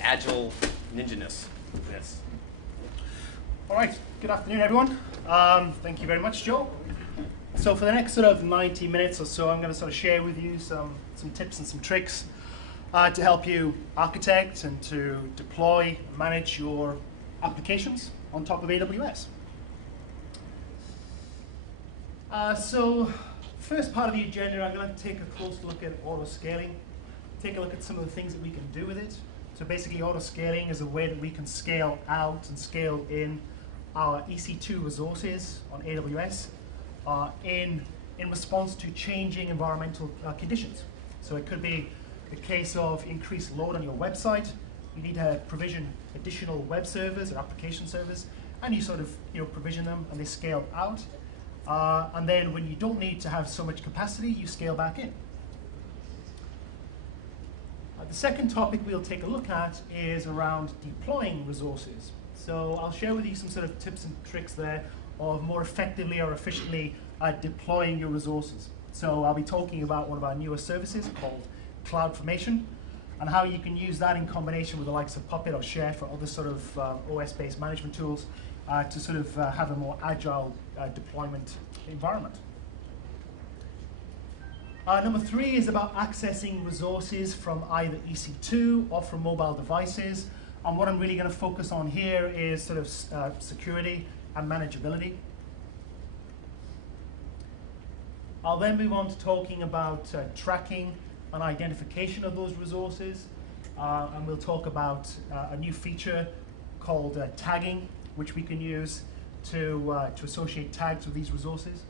agile ninja-ness. Yes. All right, good afternoon, everyone. Thank you very much, Joe. So for the next sort of 90 minutes or so, I'm going to sort of share with you some tips and some tricks to help you architect and to deploy and manage your applications on top of AWS. So first part of the agenda, I'm going to take a close look at auto-scaling, take a look at some of the things that we can do with it. So basically, auto-scaling is a way that we can scale out and scale in our EC2 resources on AWS in response to changing environmental conditions. So it could be the case of increased load on your website. You need to provision additional web servers or application servers, and you sort of provision them, and they scale out. And then when you don't need to have so much capacity, you scale back in. The second topic we'll take a look at is around deploying resources. So I'll share with you some sort of tips and tricks there of more effectively or efficiently deploying your resources. So I'll be talking about one of our newer services called Cloudformer, and how you can use that in combination with the likes of Puppet or Chef or other sort of OS-based management tools to sort of have a more agile deployment environment. Number 3 is about accessing resources from either EC2 or from mobile devices. And what I'm really going to focus on here is sort of security and manageability. I'll then move on to talking about tracking and identification of those resources. And we'll talk about a new feature called tagging, which we can use to associate tags with these resources.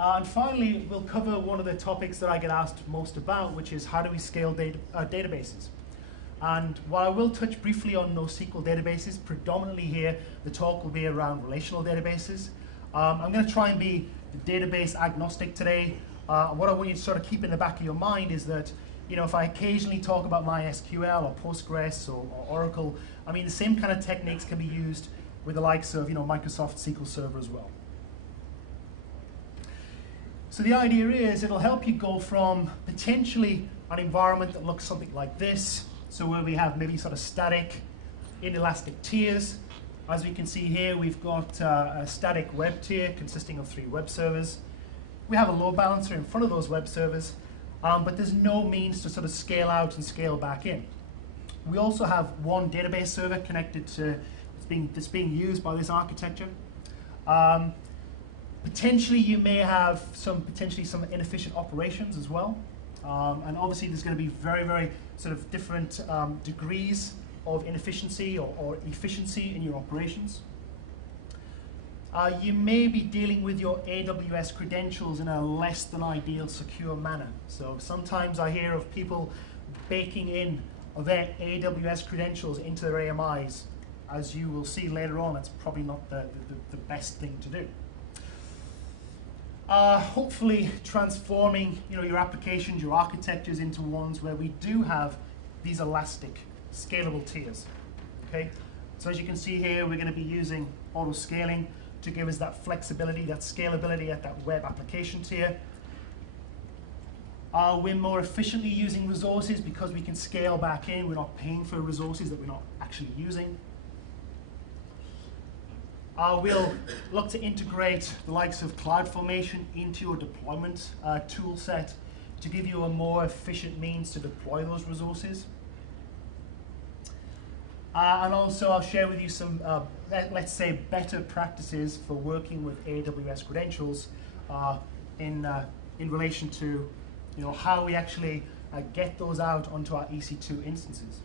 And finally, we'll cover one of the topics that I get asked most about, which is how do we scale databases. And while I will touch briefly on NoSQL databases, predominantly here, the talk will be around relational databases. I'm going to try and be database agnostic today. What I want you to sort of keep in the back of your mind is that, if I occasionally talk about MySQL or Postgres or Oracle, I mean, the same kind of techniques can be used with the likes of, Microsoft SQL Server as well. So the idea is it'll help you go from potentially an environment that looks something like this, so where we have maybe sort of static, inelastic tiers. As we can see here, we've got a static web tier consisting of 3 web servers. We have a load balancer in front of those web servers, but there's no means to sort of scale out and scale back in. We also have one database server connected to, that's being used by this architecture. Potentially, you may have some inefficient operations as well. And obviously, there's going to be very, very sort of different degrees of inefficiency or efficiency in your operations. You may be dealing with your AWS credentials in a less than ideal secure manner. So sometimes I hear of people baking in their AWS credentials into their AMIs. As you will see later on, it's probably not the best thing to do. Hopefully transforming your applications, your architectures into ones where we do have these elastic, scalable tiers. Okay? So as you can see here, we're going to be using auto-scaling to give us that flexibility, that scalability at that web application tier. We're more efficiently using resources because we can scale back in. We're not paying for resources that we're not actually using. We'll look to integrate the likes of Cloudformer into your deployment tool set to give you a more efficient means to deploy those resources. And also I'll share with you some, let's say, better practices for working with AWS credentials in relation to how we actually get those out onto our EC2 instances.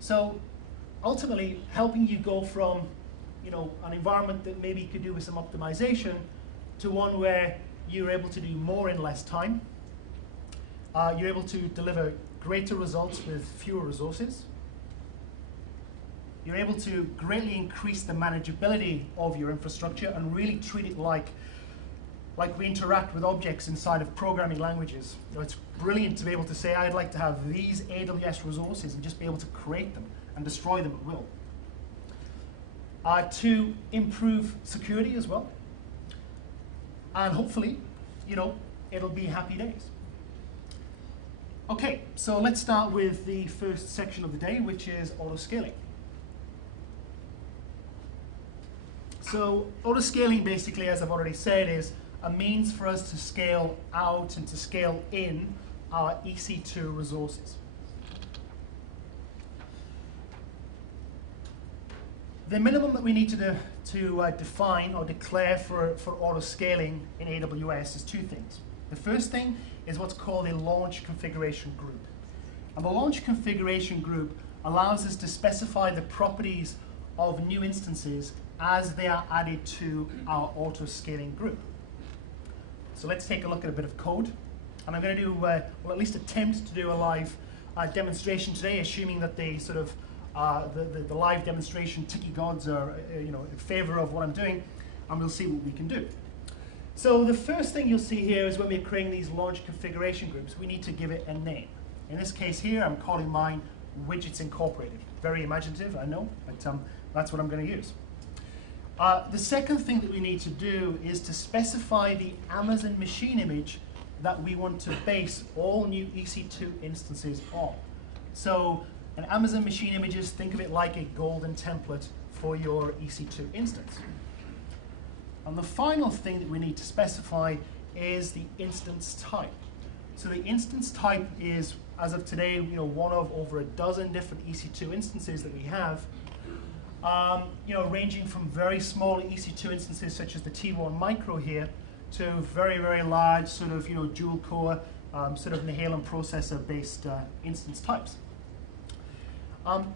So ultimately, helping you go from an environment that maybe could do with some optimization to one where you're able to do more in less time. You're able to deliver greater results with fewer resources. You're able to greatly increase the manageability of your infrastructure and really treat it like we interact with objects inside of programming languages. It's brilliant to be able to say, I'd like to have these AWS resources and just be able to create them and destroy them at will. To improve security as well. And hopefully, it'll be happy days. Okay, so let's start with the first section of the day, which is auto-scaling. So auto-scaling basically, as I've already said, is a means for us to scale out and to scale in our EC2 resources. The minimum that we need to define or declare for auto-scaling in AWS is two things. The first thing is what's called a launch configuration group. And the launch configuration group allows us to specify the properties of new instances as they are added to our auto-scaling group. So let's take a look at a bit of code. And I'm going to do, well, at least attempt to do a live demonstration today, assuming that the sort of the live demonstration ticky gods are in favor of what I'm doing, and we'll see what we can do. So the first thing you'll see here is when we're creating these launch configuration groups, we need to give it a name. In this case here, I'm calling mine Widgets Incorporated. Very imaginative, I know, but that's what I'm going to use. The second thing that we need to do is to specify the Amazon machine image that we want to base all new EC2 instances on. So an Amazon machine images, think of it like a golden template for your EC2 instance. And the final thing that we need to specify is the instance type. So the instance type is, as of today, one of over a dozen different EC2 instances that we have, ranging from very small EC2 instances such as the T1 Micro here to very, very large sort of dual core sort of Nehalem processor based instance types.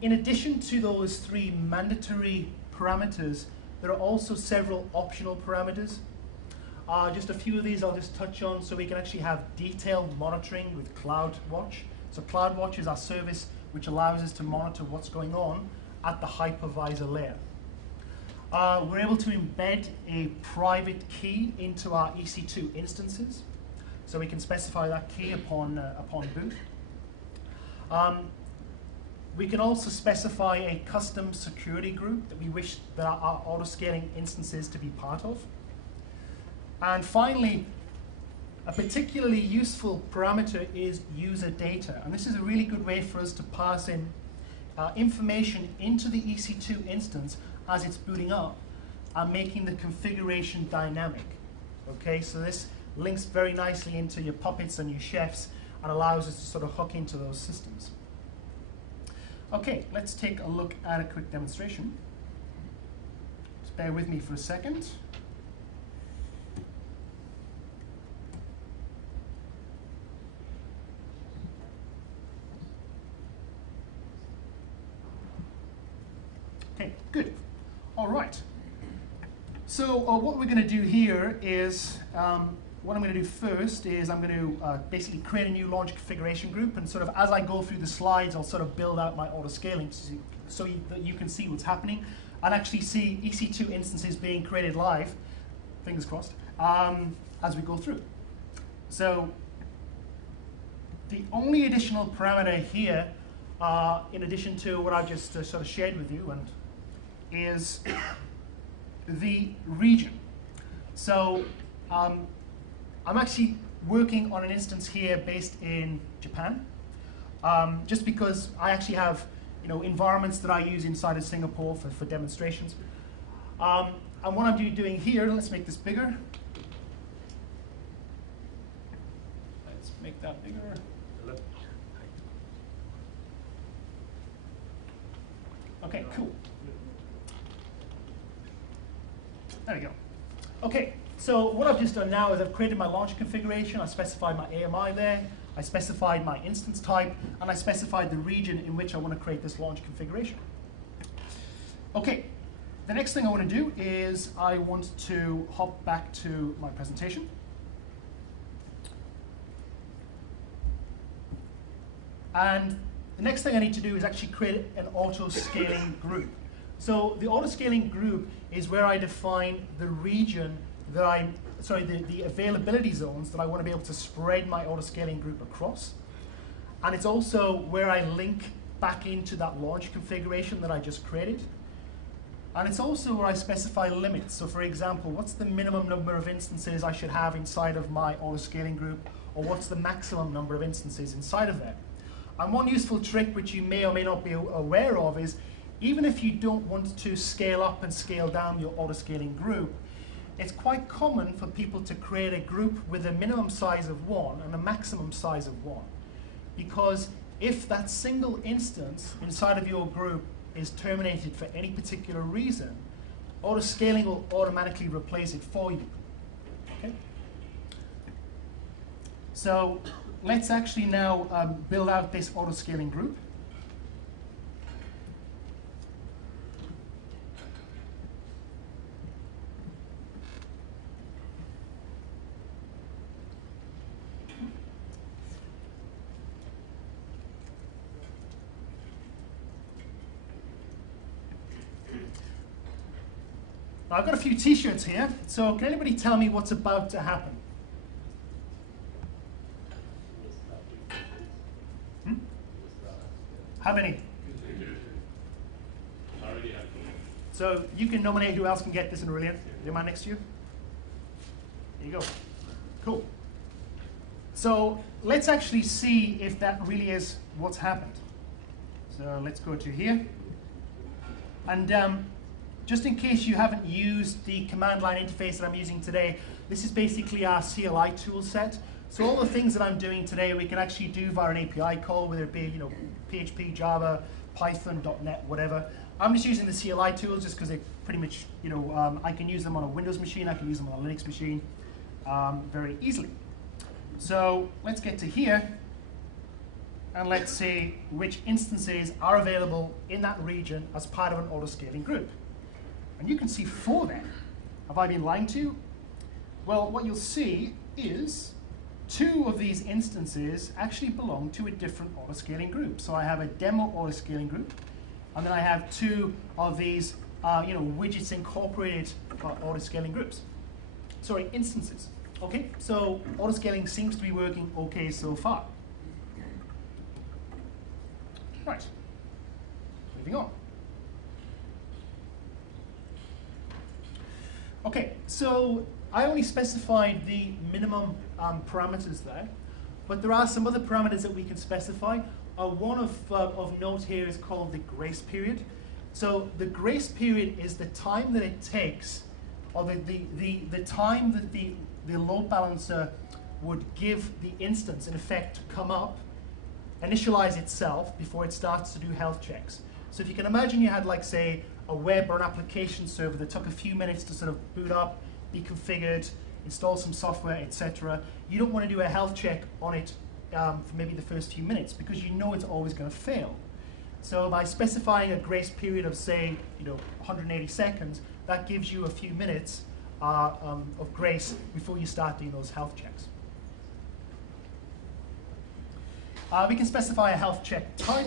In addition to those three mandatory parameters, there are also several optional parameters. Just a few of these I'll just touch on so we can actually have detailed monitoring with CloudWatch. So CloudWatch is our service which allows us to monitor what's going on at the hypervisor layer. We're able to embed a private key into our EC2 instances, so we can specify that key upon boot. We can also specify a custom security group that we wish that our auto-scaling instances to be part of. And finally, a particularly useful parameter is user data. And this is a really good way for us to pass in information into the EC2 instance as it's booting up and making the configuration dynamic. Okay, so this links very nicely into your puppets and your chefs and allows us to sort of hook into those systems. Okay, let's take a look at a quick demonstration. Just bear with me for a second. Okay, good. All right. So what we're going to do here is, what I'm going to do first is I'm going to basically create a new launch configuration group, and sort of as I go through the slides, I'll sort of build out my auto-scaling so that you can see what's happening and actually see EC2 instances being created live, fingers crossed, as we go through. So the only additional parameter here, in addition to what I've just sort of shared with you, is the region. So I'm actually working on an instance here based in Japan, just because I actually have environments that I use inside of Singapore for demonstrations. And what I'm doing here, let's make this bigger. Let's make that bigger. Okay, cool. There we go. Okay, so what I've just done now is I've created my launch configuration. I specified my AMI there. I specified my instance type, and I specified the region in which I want to create this launch configuration. Okay, the next thing I want to do is I want to hop back to my presentation. And the next thing I need to do is actually create an auto-scaling group. So the auto-scaling group is where I define the region that the availability zones that I want to be able to spread my auto-scaling group across. And it's also where I link back into that launch configuration that I just created. And it's also where I specify limits. So for example, what's the minimum number of instances I should have inside of my auto-scaling group? or what's the maximum number of instances inside of there. And one useful trick which you may or may not be aware of is, even if you don't want to scale up and scale down your auto-scaling group, it's quite common for people to create a group with a minimum size of 1 and a maximum size of 1. Because if that single instance inside of your group is terminated for any particular reason, auto-scaling will automatically replace it for you. Okay? So let's actually now build out this auto-scaling group. I've got a few t-shirts here, so can anybody tell me what's about to happen? How many? So you can nominate who else can get this in Aurelian. Is there a man next to you? There you go. Cool. So let's actually see if that really is what's happened. So let's go to here. And just in case you haven't used the command line interface that I'm using today, this is basically our CLI tool set. So all the things that I'm doing today, we can actually do via an API call, whether it be PHP, Java, Python, .NET, whatever. I'm just using the CLI tools just because they pretty much, I can use them on a Windows machine, I can use them on a Linux machine very easily. So let's get to here, and let's see which instances are available in that region as part of an auto-scaling group. And you can see 4 there. Have I been lying to you? Well, what you'll see is 2 of these instances actually belong to a different auto-scaling group. So I have a demo auto-scaling group, and then I have 2 of these widgets incorporated auto-scaling groups. Sorry, instances. Okay, so auto-scaling seems to be working okay so far. Right, moving on. Okay, so I only specified the minimum parameters there, but there are some other parameters that we can specify. One of note here is called the grace period. So the grace period is the time that it takes, or the time that the load balancer would give the instance, in effect, to come up, initialize itself before it starts to do health checks. So if you can imagine you had, like, say, a web or an application server that took a few minutes to sort of boot up, be configured, install some software, etc. You don't want to do a health check on it for maybe the first few minutes because you know it's always going to fail. So by specifying a grace period of, say, 180 seconds, that gives you a few minutes of grace before you start doing those health checks. We can specify a health check type.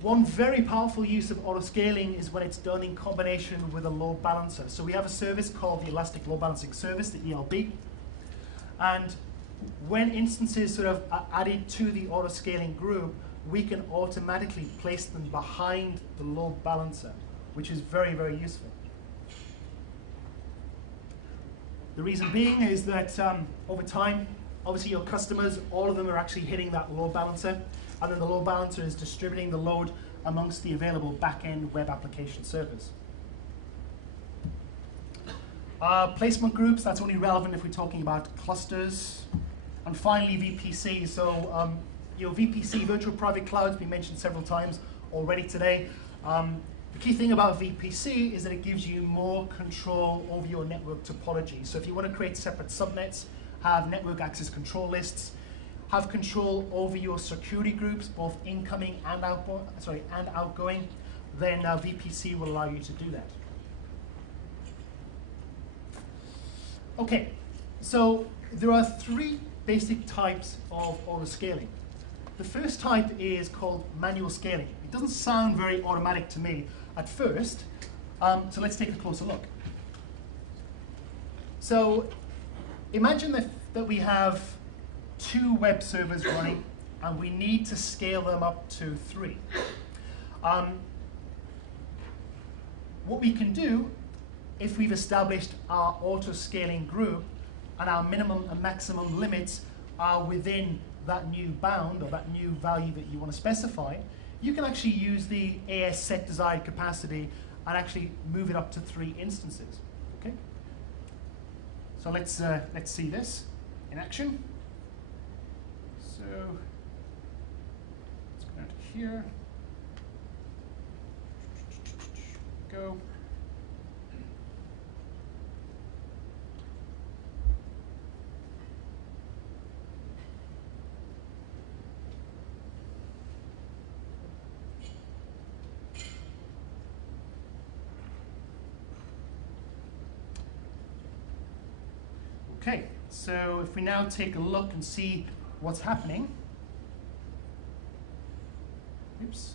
One very powerful use of auto-scaling is when it's done in combination with a load balancer. So we have a service called the Elastic Load Balancing Service, the ELB. And when instances sort of are added to the auto-scaling group, we can automatically place them behind the load balancer, which is very, very useful. The reason being is that over time, obviously your customers, all of them are actually hitting that load balancer, and then the load balancer is distributing the load amongst the available back-end web application servers. Placement groups, that's only relevant if we're talking about clusters. And finally, VPC. So VPC, Virtual Private Cloud, has been mentioned several times already today. The key thing about VPC is that it gives you more control over your network topology. So if you want to create separate subnets, have network access control lists, have control over your security groups, both incoming and outgoing, then VPC will allow you to do that. Okay, so there are 3 basic types of auto-scaling. The first type is called manual scaling. It doesn't sound very automatic to me at first, so let's take a closer look. So imagine that we have 2 web servers running, and we need to scale them up to 3. What we can do, if we've established our auto-scaling group, and our minimum and maximum limits are within that new bound or that new value that you want to specify, you can actually use the AS set desired capacity and actually move it up to 3 instances. Okay. So let's see this in action. So let's go down to here. Go. Okay, so if we now take a look and see what's happening. Oops.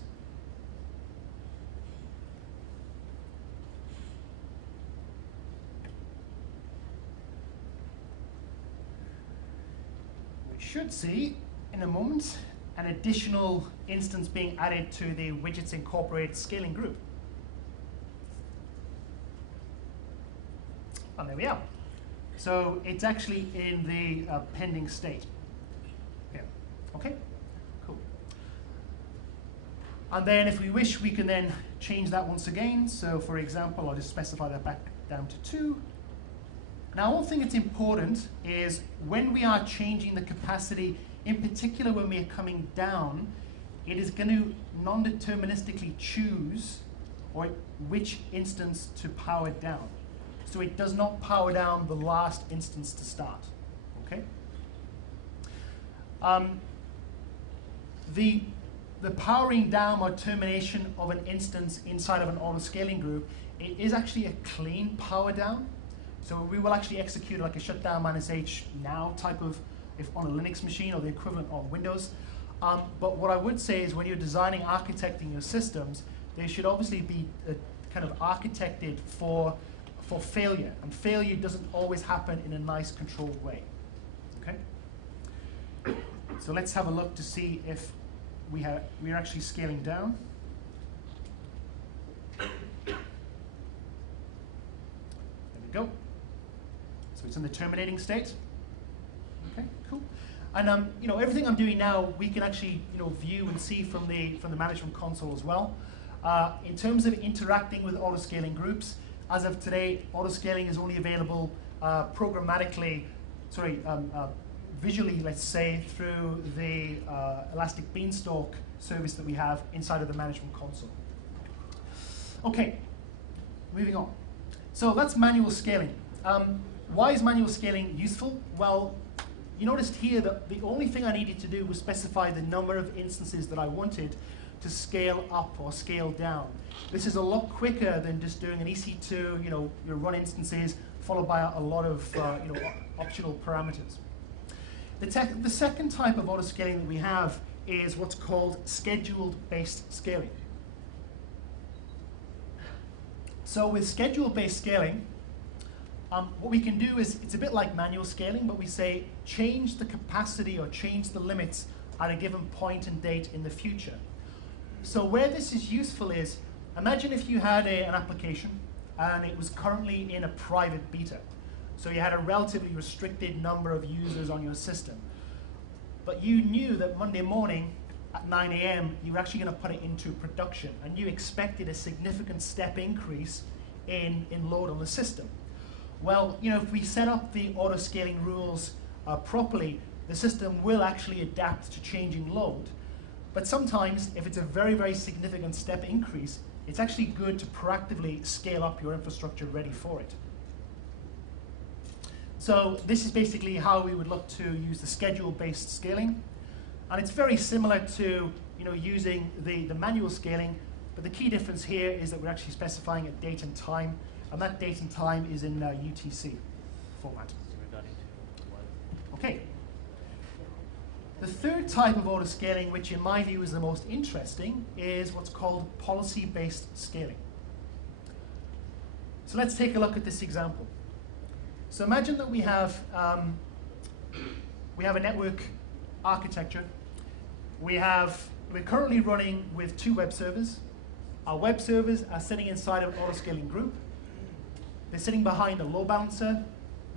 We should see in a moment an additional instance being added to the widgets incorporated scaling group. And there we are. So it's actually in the pending state. Yeah. Okay, cool. And then if we wish, we can then change that once again. So for example, I'll just specify that back down to 2. Now, one thing that's important is when we are changing the capacity, in particular when we are coming down, it is going to non-deterministically choose which instance to power down. So it does not power down the last instance to start. Okay. The powering down or termination of an instance inside of an auto-scaling group, it is actually a clean power down. So we will actually execute like a shutdown -H now type of, if on a Linux machine or the equivalent on Windows. But what I would say is when you're designing, architecting your systems, they should obviously be kind of architected for failure, and failure doesn't always happen in a nice controlled way. Okay. So let's have a look to see if we're actually scaling down. There we go. So it's in the terminating state. Okay, cool. And everything I'm doing now, we can actually view and see from the management console as well. In terms of interacting with auto-scaling groups, as of today, auto-scaling is only available visually, let's say, through the Elastic Beanstalk service that we have inside of the management console. Okay, moving on. So that's manual scaling. Why is manual scaling useful? Well, you noticed here that the only thing I needed to do was specify the number of instances that I wanted to scale up or scale down. This is a lot quicker than just doing an EC2, your run instances, followed by a lot of optional parameters. The second type of auto-scaling that we have is what's called scheduled-based scaling. So with schedule-based scaling, what we can do is, it's a bit like manual scaling, but we say change the capacity or change the limits at a given point and date in the future. So where this is useful is, imagine if you had an application and it was currently in a private beta. So you had a relatively restricted number of users on your system. But you knew that Monday morning at 9 a.m. you were actually going to put it into production, and you expected a significant step increase in load on the system. Well, if we set up the auto-scaling rules properly, the system will actually adapt to changing load. But sometimes, if it's a very, very significant step increase, it's actually good to proactively scale up your infrastructure ready for it. So this is basically how we would look to use the schedule-based scaling. And it's very similar to using the manual scaling, but the key difference here is that we're actually specifying a date and time, and that date and time is in UTC format. Okay. The third type of auto-scaling, which in my view is the most interesting, is what's called policy-based scaling. So let's take a look at this example. So imagine that we have a network architecture. We're currently running with 2 web servers. Our web servers are sitting inside of an auto-scaling group. They're sitting behind a load balancer.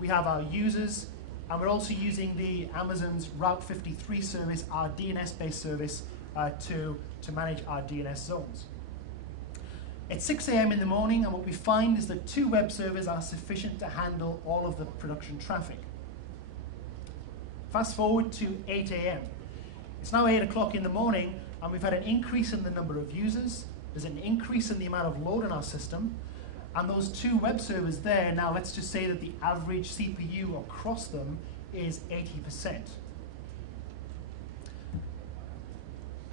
We have our users And we're also using the Amazon's Route 53 service, our DNS-based service, to manage our DNS zones. It's 6 a.m. in the morning, and what we find is that 2 web servers are sufficient to handle all of the production traffic. Fast forward to 8 a.m. It's now 8 o'clock in the morning, and we've had an increase in the number of users. There's an increase in the amount of load in our system. And those 2 web servers there, now let's just say that the average CPU across them is 80%.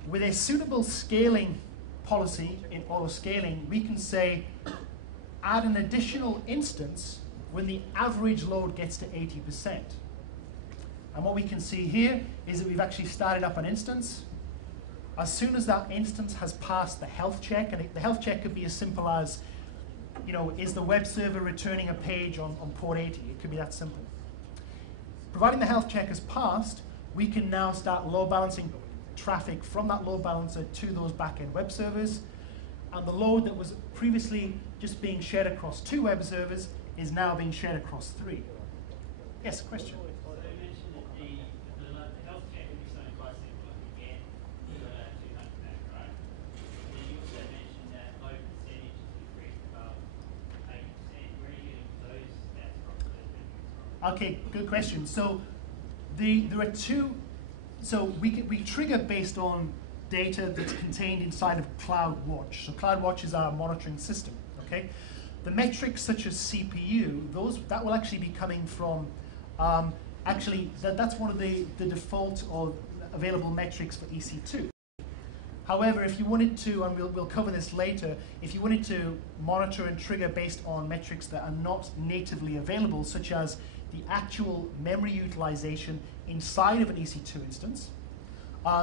With a suitable scaling policy in auto-scaling, we can say add an additional instance when the average load gets to 80%. And what we can see here is that we've actually started up an instance. As soon as that instance has passed the health check, and the health check could be as simple as, is the web server returning a page on port 80? It could be that simple. Providing the health check has passed, we can now start load balancing traffic from that load balancer to those back-end web servers. And the load that was previously just being shared across 2 web servers is now being shared across 3. Yes, question? So you mentioned that the health check would be something quite simple again, 200 back, right? And then you also mentioned that load percentage has increased about 80%. Where are you getting those stats from, those metrics from? Okay, good question. So there are 2. So we trigger based on data that's contained inside of CloudWatch. So CloudWatch is our monitoring system. Okay, the metrics such as CPU, that will actually be coming from. That's one of the default or available metrics for EC2. However, if you wanted to, and we'll cover this later, if you wanted to monitor and trigger based on metrics that are not natively available, such as the actual memory utilization inside of an EC2 instance,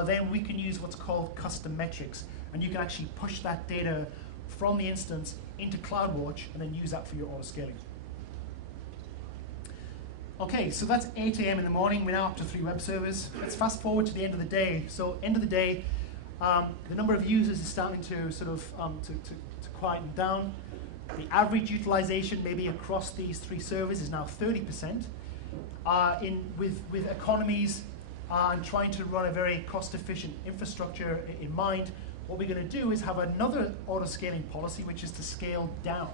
then we can use what's called custom metrics. And you can actually push that data from the instance into CloudWatch and then use that for your auto-scaling. Okay, so that's 8 a.m. in the morning. We're now up to 3 web servers. Let's fast forward to the end of the day. So end of the day, the number of users is starting to sort of to quieten down. The average utilization maybe across these 3 servers is now 30%. With economies and trying to run a very cost-efficient infrastructure in mind, what we're going to do is have another auto-scaling policy, which is to scale down.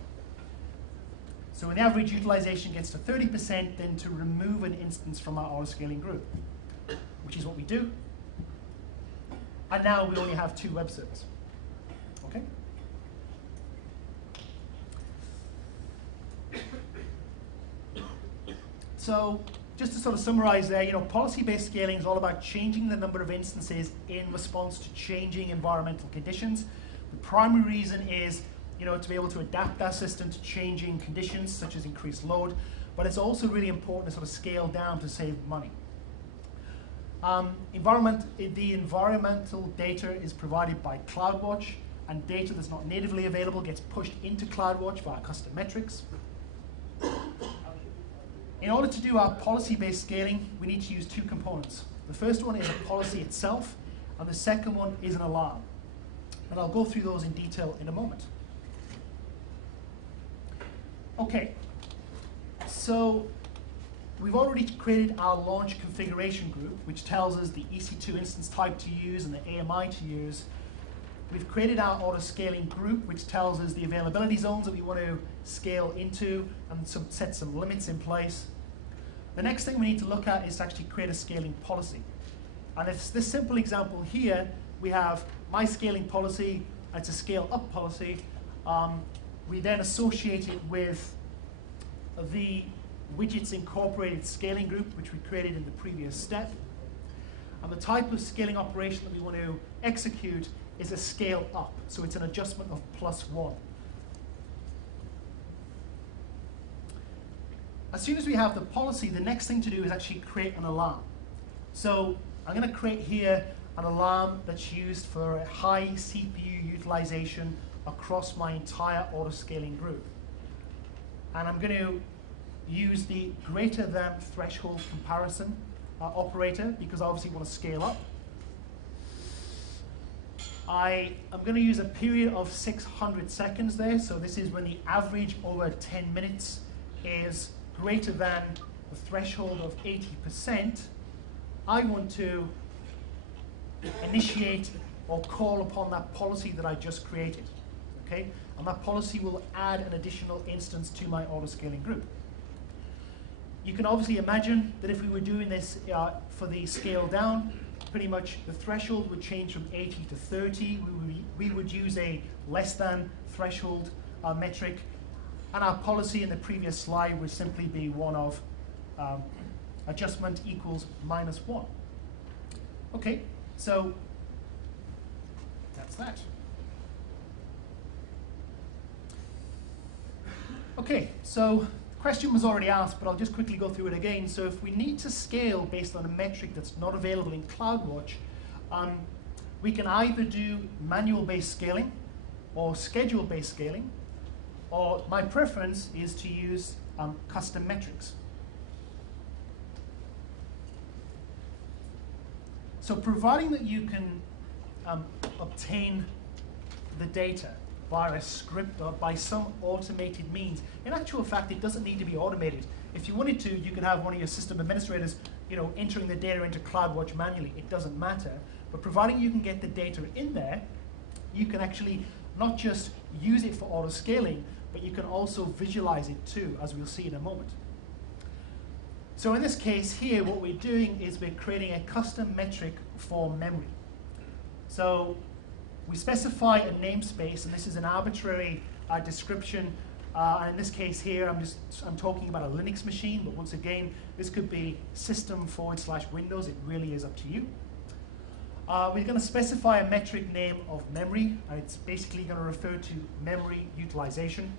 So when the average utilization gets to 30%, then to remove an instance from our auto-scaling group, which is what we do. And now we only have 2 web servers. Okay? So just to sort of summarize there, policy-based scaling is all about changing the number of instances in response to changing environmental conditions. The primary reason is, to be able to adapt our system to changing conditions, such as increased load, but it's also really important to sort of scale down to save money. The environmental data is provided by CloudWatch, and data that's not natively available gets pushed into CloudWatch via custom metrics. In order to do our policy-based scaling, we need to use 2 components. The first one is a policy itself, and the second one is an alarm. And I'll go through those in detail in a moment. Okay, so we've already created our launch configuration group, which tells us the EC2 instance type to use and the AMI to use. We've created our auto-scaling group, which tells us the availability zones that we want to scale into and set some limits in place. The next thing we need to look at is to actually create a scaling policy. And it's this simple example here. We have my scaling policy. It's a scale up policy. We then associate it with the widgets incorporated scaling group, which we created in the previous step. And the type of scaling operation that we want to execute is a scale up. So it's an adjustment of +1. As soon as we have the policy, the next thing to do is actually create an alarm. So I'm going to create here an alarm that's used for a high CPU utilization across my entire auto-scaling group. And I'm going to use the greater than threshold comparison operator, because I obviously want to scale up. I am going to use a period of 600 seconds there. So this is when the average over 10 minutes is greater than the threshold of 80%, I want to initiate or call upon that policy that I just created. Okay? And that policy will add an additional instance to my auto-scaling group. You can obviously imagine that if we were doing this for the scale down, pretty much the threshold would change from 80 to 30. We would use a less than threshold metric. And our policy in the previous slide would simply be one of adjustment equals -1. Okay, so that's that. Okay, so the question was already asked, but I'll just quickly go through it again. So if we need to scale based on a metric that's not available in CloudWatch, we can either do manual-based scaling or schedule-based scaling, or my preference is to use custom metrics. So providing that you can obtain the data via a script or by some automated means, in actual fact, it doesn't need to be automated. If you wanted to, you could have one of your system administrators, entering the data into CloudWatch manually. It doesn't matter. But providing you can get the data in there, you can actually not just use it for auto-scaling, but you can also visualize it too, as we'll see in a moment. So in this case here, what we're doing is we're creating a custom metric for memory. So we specify a namespace, and this is an arbitrary description. And in this case here, I'm talking about a Linux machine, but once again, this could be system/Windows. It really is up to you. We're going to specify a metric name of memory, and it's basically going to refer to memory utilization.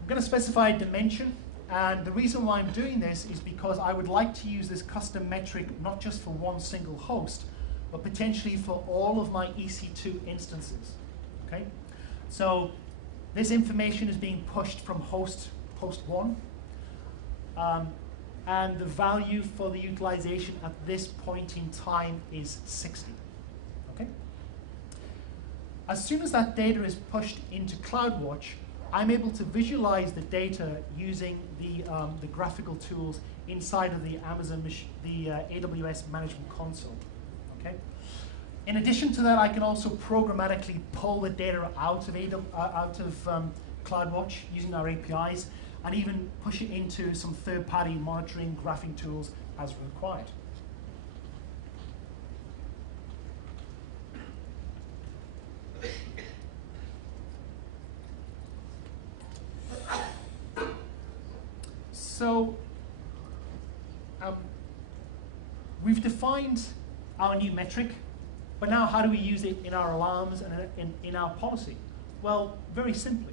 I'm going to specify a dimension, and the reason why I'm doing this is because I would like to use this custom metric not just for one single host, but potentially for all of my EC2 instances. Okay? So this information is being pushed from host 1. And the value for the utilization at this point in time is 60. Okay? As soon as that data is pushed into CloudWatch, I'm able to visualize the data using the graphical tools inside of the AWS Management Console. Okay? In addition to that, I can also programmatically pull the data out of CloudWatch using our APIs, and even push it into some third-party monitoring graphing tools as required. So we've defined our new metric, but now how do we use it in our alarms and in our policy? Well, very simply.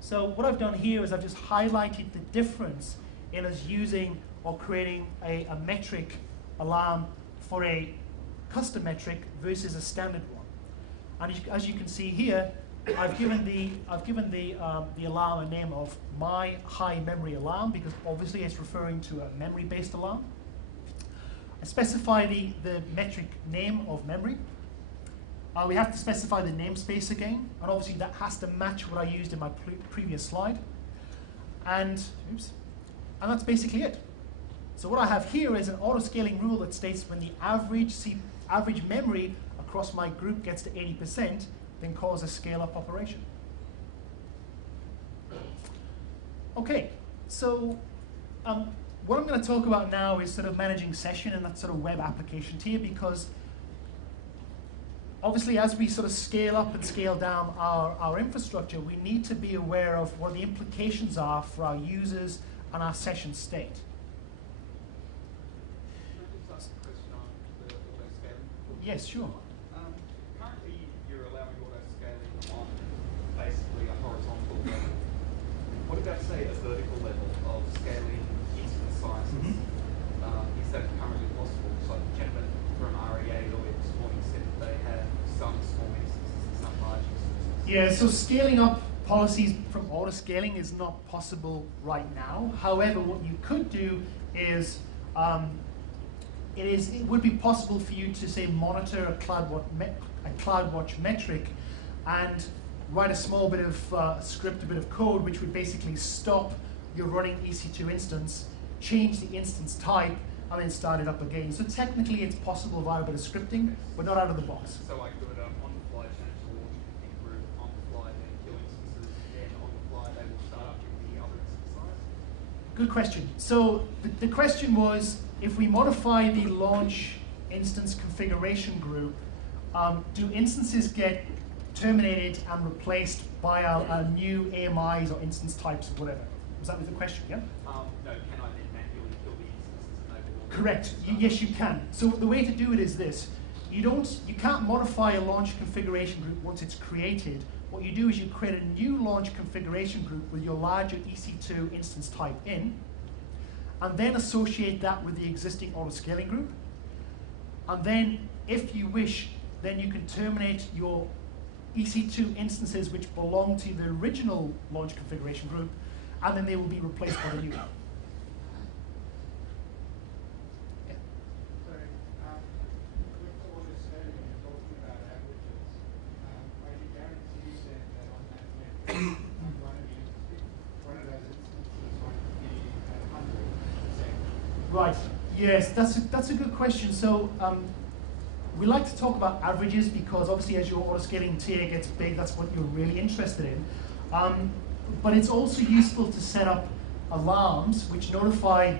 So what I've done here is I've just highlighted the difference in us using or creating a metric alarm for a custom metric versus a standard one. And as you can see here, I've given the alarm a name of my high memory alarm, because obviously it's referring to a memory-based alarm. I specify the metric name of memory. We have to specify the namespace again, and obviously that has to match what I used in my previous slide. And that's basically it. So what I have here is an auto-scaling rule that states when the average memory across my group gets to 80%, then calls a scale-up operation. Okay, so what I'm going to talk about now is sort of managing session and that sort of web application tier, because obviously, as we sort of scale up and scale down our infrastructure, we need to be aware of what the implications are for our users and our session state. Can I just ask a question on the auto-scaling? Yes, sure. Currently, you're allowing auto-scaling on basically a horizontal level. What about, say, a vertical level of scaling instance sizes? Is that currently possible? So the gentleman from REA earlier this morning said that they have some small instances and some large instances. Yeah, so scaling up policies from auto-scaling is not possible right now. However, what you could do is, it would be possible for you to, say, monitor a CloudWatch metric and write a small bit of script, a bit of code, which would basically stop your running EC2 instance, change the instance type, and then start it up again. So technically it's possible via a bit of scripting, but not out of the box. So I could on the fly change the launch config group, on the fly then kill instances, then on the fly they will start up with the other instance size? Good question. So the question was, if we modify the launch instance configuration group, do instances get terminated and replaced by a new AMIs or instance types or whatever? Was that the question, yeah? No, can I then manually kill the instances and enable all the Correct. Yes, you can. So the way to do it is this. You can't modify a launch configuration group once it's created. What you do is you create a new launch configuration group with your larger EC2 instance type in, and then associate that with the existing autoscaling group. And then, if you wish, then you can terminate your EC2 instances which belong to the original launch configuration group, and then they will be replaced by the new one. Yeah. So, with the autoscaling, you're talking about averages. Are you guaranteed then that on that network, one of those instances might be at 100%? Right. Yes, that's a good question. So we like to talk about averages because obviously as your autoscaling tier gets big, that's what you're really interested in. But it's also useful to set up alarms which notify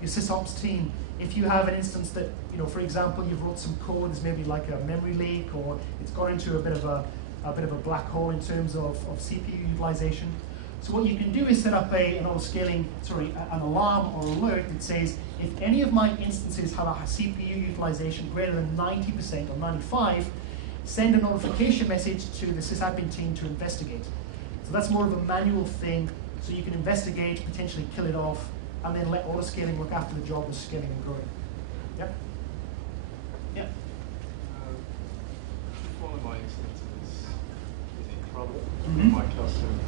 your sysops team if you have an instance that, for example, you've wrote some code, there's maybe like a memory leak, or it's gone into a bit of a black hole in terms of CPU utilization. So what you can do is set up an alarm or alert that says, if any of my instances have a CPU utilization greater than 90% or 95%, send a notification message to the sysadmin team to investigate. So that's more of a manual thing, so you can investigate, potentially kill it off, and then let autoscaling look after the job of scaling and growing. Yep. Yeah. If one of my instances is in trouble, Mhm. my custom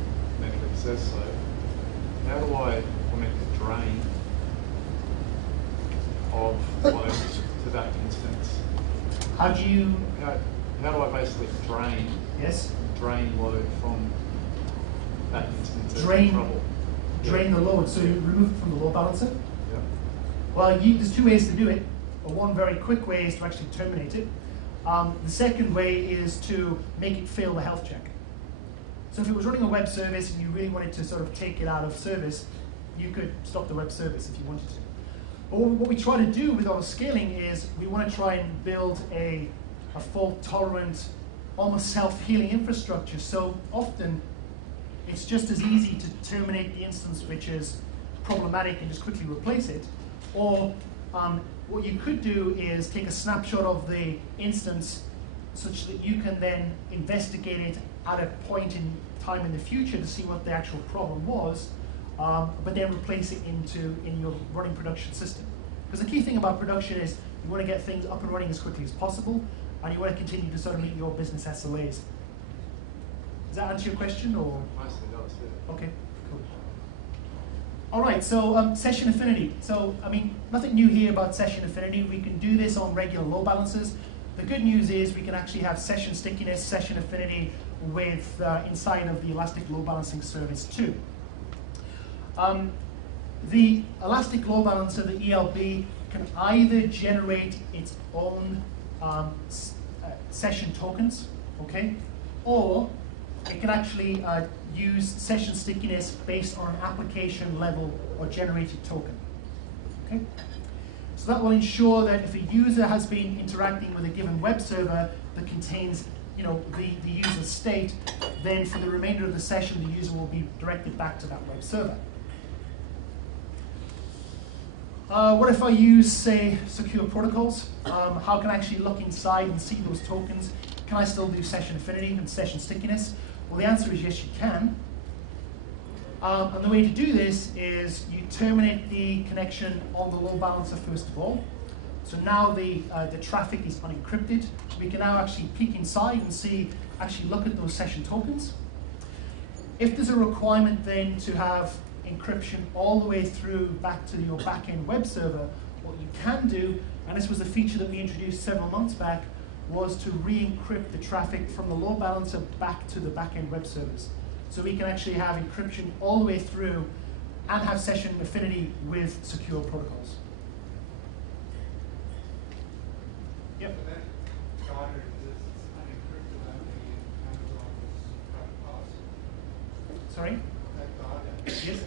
metric says so, how do I implement a drain of load to that instance? How do you? How do I basically drain load from that instance that's in trouble? Drain the load, so you remove it from the load balancer? Yeah. Well, there's two ways to do it. One very quick way is to actually terminate it. The second way is to make it fail the health check. So if it was running a web service and you really wanted to sort of take it out of service, you could stop the web service if you wanted to. But what we try to do with autoscaling is we want to try and build a fault-tolerant, almost self-healing infrastructure. So often, it's just as easy to terminate the instance which is problematic and just quickly replace it. Or what you could do is take a snapshot of the instance such that you can then investigate it at a point in time in the future to see what the actual problem was, but then replace it in your running production system. Because the key thing about production is you want to get things up and running as quickly as possible, and you want to continue to sort of meet your business SLAs. Does that answer your question, or? Mostly does, yeah. Okay, cool. All right, so session affinity. So, nothing new here about session affinity. We can do this on regular load balancers. The good news is we can actually have session stickiness, session affinity with inside of the Elastic Load Balancing service too. The Elastic Load Balancer, the ELB, can either generate its own session tokens, okay, or it can actually use session stickiness based on an application level or generated token. Okay? So that will ensure that if a user has been interacting with a given web server that contains the user's state, then for the remainder of the session, the user will be directed back to that web server. What if I use, say, secure protocols? How can I actually look inside and see those tokens? Can I still do session affinity and session stickiness? Well, the answer is yes, you can. And the way to do this is you terminate the connection on the load balancer first of all. So now the traffic is unencrypted. We can now actually peek inside and actually look at those session tokens. If there's a requirement then to have encryption all the way through back to your back-end web server, what you can do, and this was a feature that we introduced several months back, was to re-encrypt the traffic from the load balancer back to the back-end web servers. So we can actually have encryption all the way through and have session affinity with secure protocols. Yep. So that data exists unencrypted only in Amazon's private clouds. Sorry? That data Yes.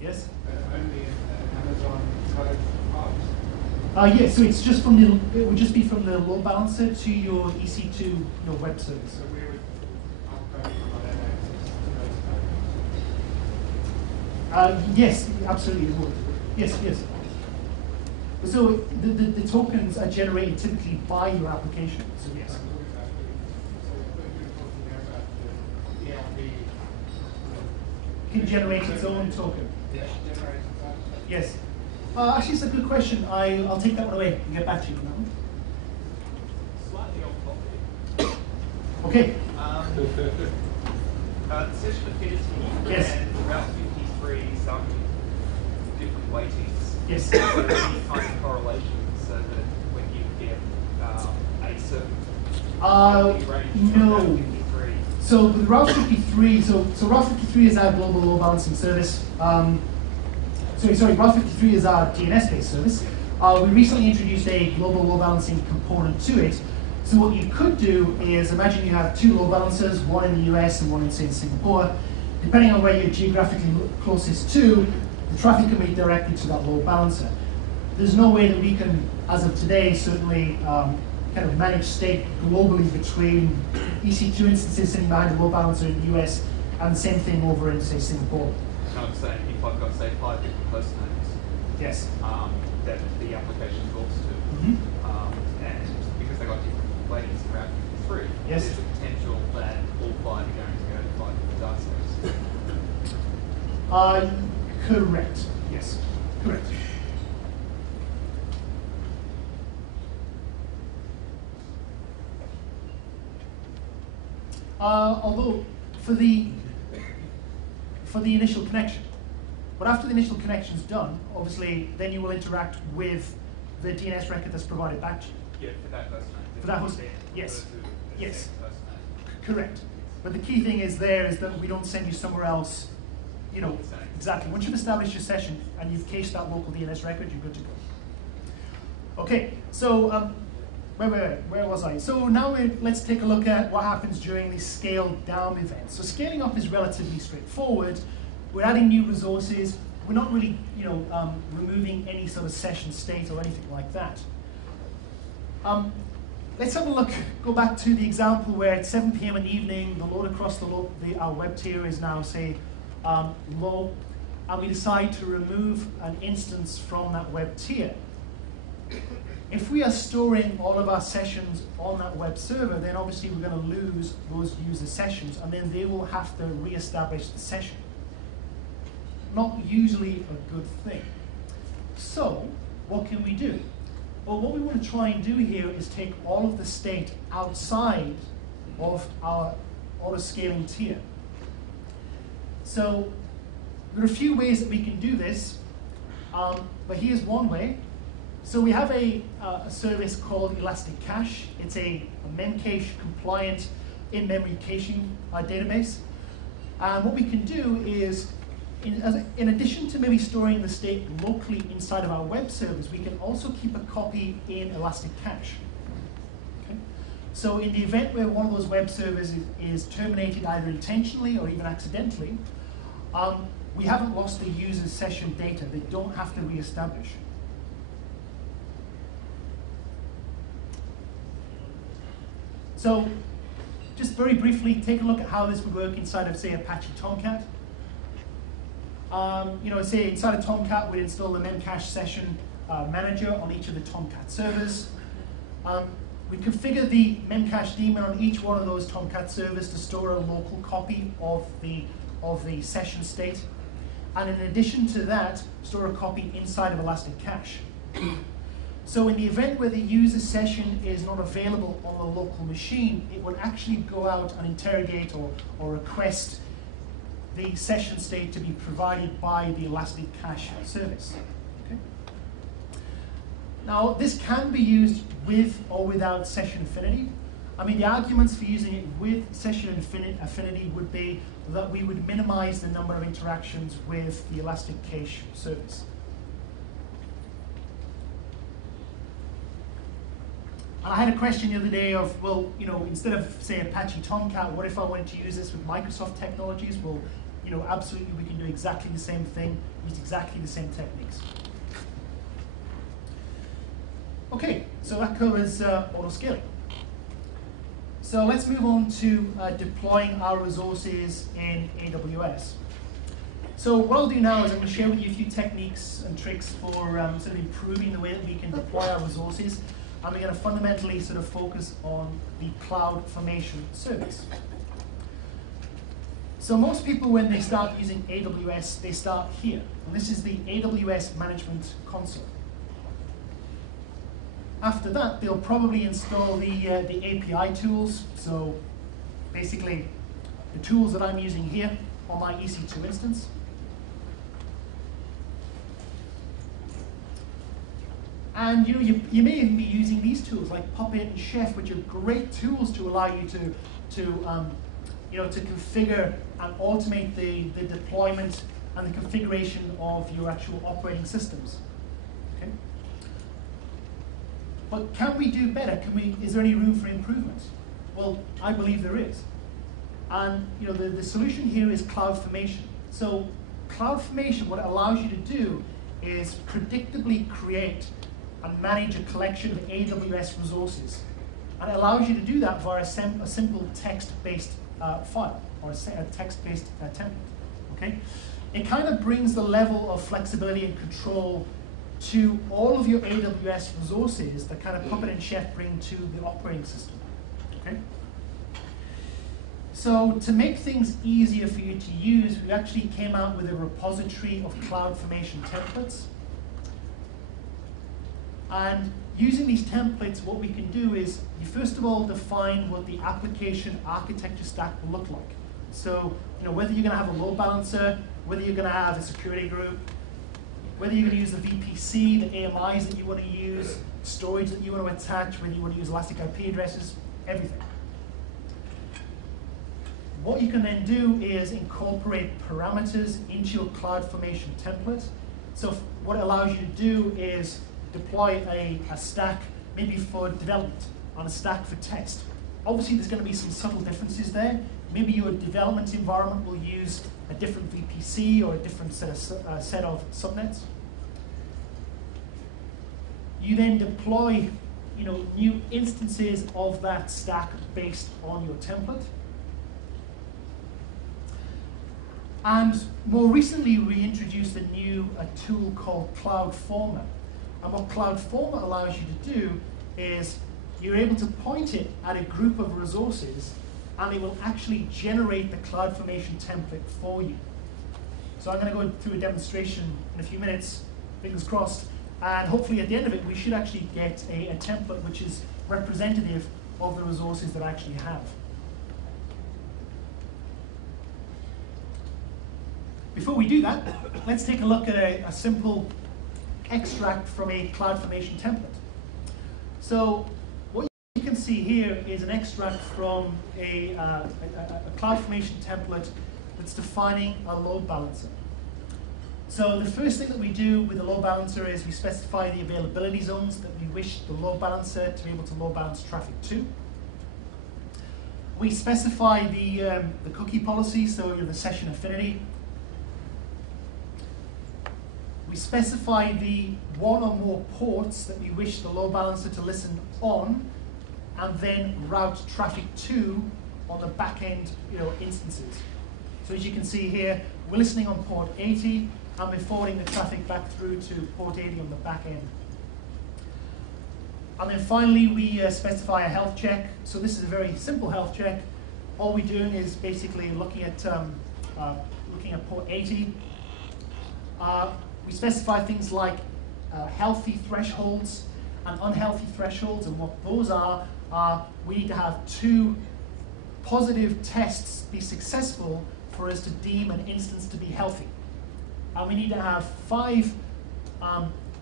Yes. only in the Amazon cloud clouds. Yeah, so it's just from the, it would just be from the load balancer to your EC2 web service. So we would upgrade for that access to those tokens. Yes, absolutely it would. Yes, yes. So the tokens are generated typically by your application. So yes. So when you're talking about the ELB, Can generate its own token. generates its own. Yes. Actually, it's a good question. I'll take that one away and get back to you on that one. Slightly off topic. Okay. Session affinity Yes. and Route 53, some different weightings. Yes. Is there any kind of correlation so that when you get a certain range from no. Route 53? So the Route 53, so Route 53 is our global load balancing service. Sorry, Route 53 is our DNS-based service. We recently introduced a global load balancing component to it. So what you could do is imagine you have two load balancers, one in the US and one in, say, Singapore. Depending on where you're geographically closest to, the traffic can be directed to that load balancer. There's no way that we can, as of today, certainly kind of manage state globally between EC2 instances sitting behind a load balancer in the US and the same thing over in, say, Singapore. So I'm saying if I've got, say, 5 different host names Yes. that the application talks to, and because they've got different weightings in Route 53, Yes. there's a potential that all 5 are going to go to 5 different data sets. Correct. Yes. Correct. Although for the initial connection, but after the initial connection is done, obviously, then you will interact with the DNS record that's provided back to you. Yeah, for that host name. For that host name, yes. Yes. Host name. Correct. But the key thing is that we don't send you somewhere else. Exactly. Once you've established your session and you've cached that local DNS record, you're good to go. Okay, so where was I? So now let's take a look at what happens during the scaled down event. So scaling up is relatively straightforward. We're adding new resources. We're not really, removing any sort of session state or anything like that. Let's have a look. Go back to the example where at 7 p.m. in the evening, the load across our web tier is now, say, low, and we decide to remove an instance from that web tier. If we are storing all of our sessions on that web server, then obviously we're going to lose those user sessions, and then they will have to reestablish the session. Not usually a good thing. So, what can we do? Well, what we want to try and do here is take all of the state outside of our auto-scaling tier. So, there are a few ways that we can do this, but here's one way. So we have a service called Elastic Cache. It's a Memcache compliant in-memory caching database. And what we can do is, in addition to maybe storing the state locally inside of our web servers, we can also keep a copy in Elastic Cache. Okay? So in the event where one of those web servers is terminated either intentionally or even accidentally, we haven't lost the user's session data. They don't have to reestablish. So just very briefly, take a look at how this would work inside of, say, Apache Tomcat. Say inside of Tomcat, we'd install the Memcache session manager on each of the Tomcat servers. We configure the Memcache daemon on each one of those Tomcat servers to store a local copy of the session state. And in addition to that, store a copy inside of Elastic Cache. So in the event where the user session is not available on the local machine, it would actually go out and interrogate or request the session state to be provided by the Elastic Cache service. Okay? Now, this can be used with or without session affinity. I mean, the arguments for using it with Session Affinity would be that we would minimize the number of interactions with the Elastic Cache service. And I had a question the other day of, well, you know, instead of, say, Apache Tomcat, what if I wanted to use this with Microsoft technologies? Well, you know, absolutely we can do exactly the same thing, use exactly the same techniques. Okay, so that covers auto-scaling. So let's move on to deploying our resources in AWS. So what I'll do now is I'm going to share with you a few techniques and tricks for sort of improving the way that we can deploy our resources. And we're going to fundamentally sort of focus on the Cloudformation service. So most people, when they start using AWS, they start here. And this is the AWS Management Console. After that, they'll probably install the API tools. So basically, the tools that I'm using here on my EC2 instance. And you may even be using these tools like Puppet and Chef, which are great tools to allow you to configure and automate the deployment and the configuration of your actual operating systems. Okay? But can we do better? Is there any room for improvement? Well, I believe there is. And the solution here is Cloudformation. So Cloudformation, what it allows you to do is predictably create and manage a collection of AWS resources. And it allows you to do that via a simple text-based file, or a text-based template. Okay? It kind of brings the level of flexibility and control to all of your AWS resources that kind of Puppet and Chef bring to the operating system. Okay? So to make things easier for you to use, we actually came out with a repository of Cloudformation templates. And using these templates, what we can do is, you first of all define what the application architecture stack will look like. So, whether you're going to have a load balancer, whether you're going to have a security group, whether you're going to use the VPC, the AMIs that you want to use, storage that you want to attach, whether you want to use elastic IP addresses, everything. What you can then do is incorporate parameters into your Cloudformation template. So what it allows you to do is deploy a stack, maybe for development, on a stack for test. Obviously, there's going to be some subtle differences there. Maybe your development environment will use a different VPC or a different set of subnets. You then deploy, new instances of that stack based on your template. And more recently, we introduced a tool called Cloudformer. And what Cloudformer allows you to do is you're able to point it at a group of resources, and it will actually generate the Cloudformation template for you. So I'm going to go through a demonstration in a few minutes, fingers crossed, and hopefully at the end of it, we should actually get a template which is representative of the resources that I actually have. Before we do that, let's take a look at a simple extract from a Cloudformation template. So what you can see here is an extract from a Cloudformation template that's defining a load balancer. So the first thing that we do with the load balancer is we specify the availability zones that we wish the load balancer to be able to load balance traffic to. We specify the cookie policy, so the session affinity. We specify the one or more ports that we wish the load balancer to listen on, and then route traffic to on the back end instances. So as you can see here, we're listening on port 80, and we're forwarding the traffic back through to port 80 on the back end. And then finally, we specify a health check. So this is a very simple health check. All we're doing is basically looking at port 80. We specify things like healthy thresholds and unhealthy thresholds, and what those are we need to have 2 positive tests be successful for us to deem an instance to be healthy. And we need to have 5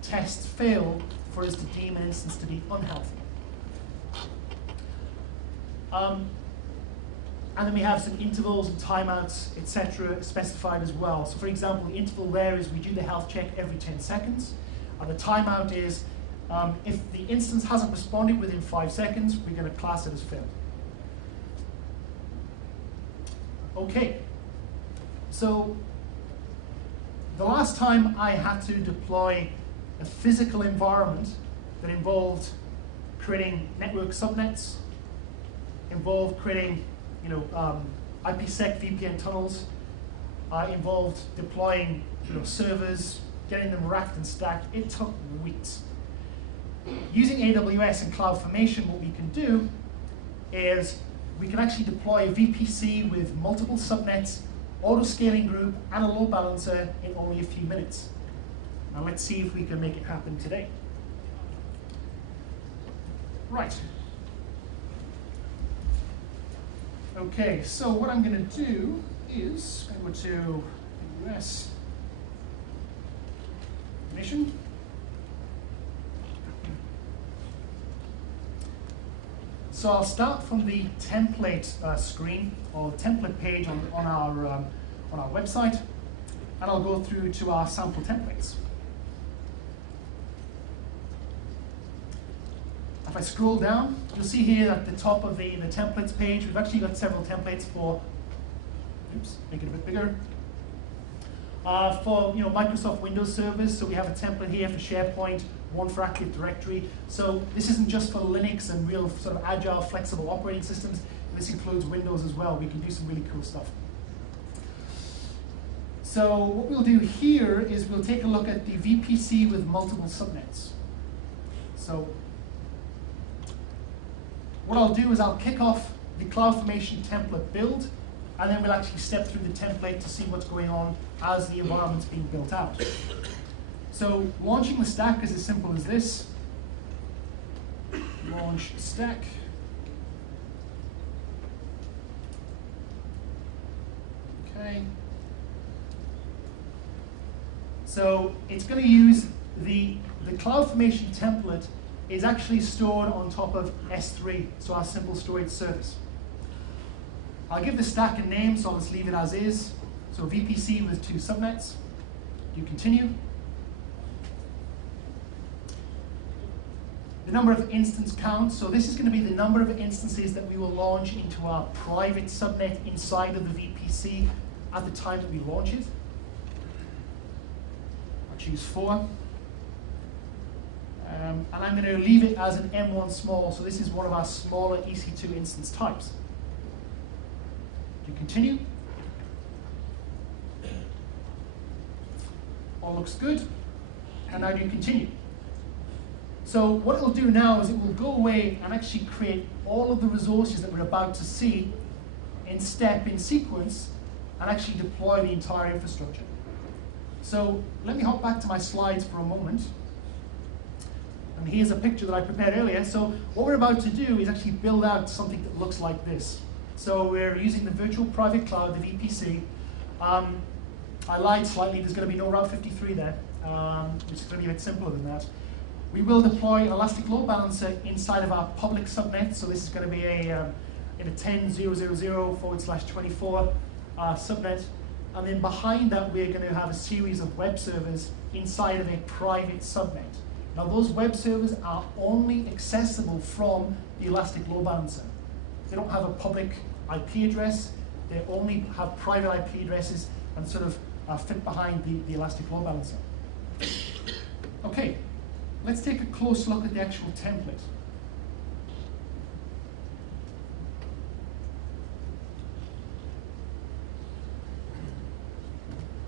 tests fail for us to deem an instance to be unhealthy. And then we have some intervals and timeouts, etc., specified as well. So for example, the interval there is we do the health check every 10 seconds. And the timeout is if the instance hasn't responded within 5 seconds, we're going to class it as failed. Okay. So the last time I had to deploy a physical environment that involved creating network subnets, involved creating IPsec VPN tunnels, involved deploying servers, getting them racked and stacked. It took weeks. Using AWS and Cloudformation, what we can do is we can actually deploy a VPC with multiple subnets, auto-scaling group, and a load balancer in only a few minutes. Now let's see if we can make it happen today. Right. Okay, so what I'm going to do is go to AWS Mission. So I'll start from the template screen or template page on our website, and I'll go through to our sample templates. If I scroll down, you'll see here at the top of the templates page, we've actually got several templates for, oops, make it a bit bigger, for Microsoft Windows servers. So we have a template here for SharePoint, one for Active Directory. So this isn't just for Linux and real sort of agile, flexible operating systems. This includes Windows as well. We can do some really cool stuff. So what we'll do here is we'll take a look at the VPC with multiple subnets. So what I'll do is I'll kick off the CloudFormation template build, and then we'll actually step through the template to see what's going on as the environment's being built out. So launching the stack is as simple as this. Launch stack. Okay. So it's going to use the CloudFormation template is actually stored on top of S3, so our simple storage service. I'll give the stack a name, so I'll just leave it as is. So VPC with 2 subnets. Do continue. The number of instance count, so this is going to be the number of instances that we will launch into our private subnet inside of the VPC at the time that we launch it. I'll choose 4. And I'm going to leave it as an M1 small, so this is one of our smaller EC2 instance types. Do continue. All looks good. And now do continue. So what it will do now is it will go away and actually create all of the resources that we're about to see in sequence, and actually deploy the entire infrastructure. So let me hop back to my slides for a moment. And here's a picture that I prepared earlier. So what we're about to do is actually build out something that looks like this. So we're using the virtual private cloud, the VPC. I lied slightly, there's going to be no Route 53 there, which is going to be a bit simpler than that. We will deploy an elastic load balancer inside of our public subnet. So this is going to be in a 10.0.0.0/24 subnet. And then behind that, we're going to have a series of web servers inside of a private subnet. Now those web servers are only accessible from the elastic load balancer. They don't have a public IP address. They only have private IP addresses and sort of fit behind the elastic load balancer. Okay, let's take a close look at the actual template.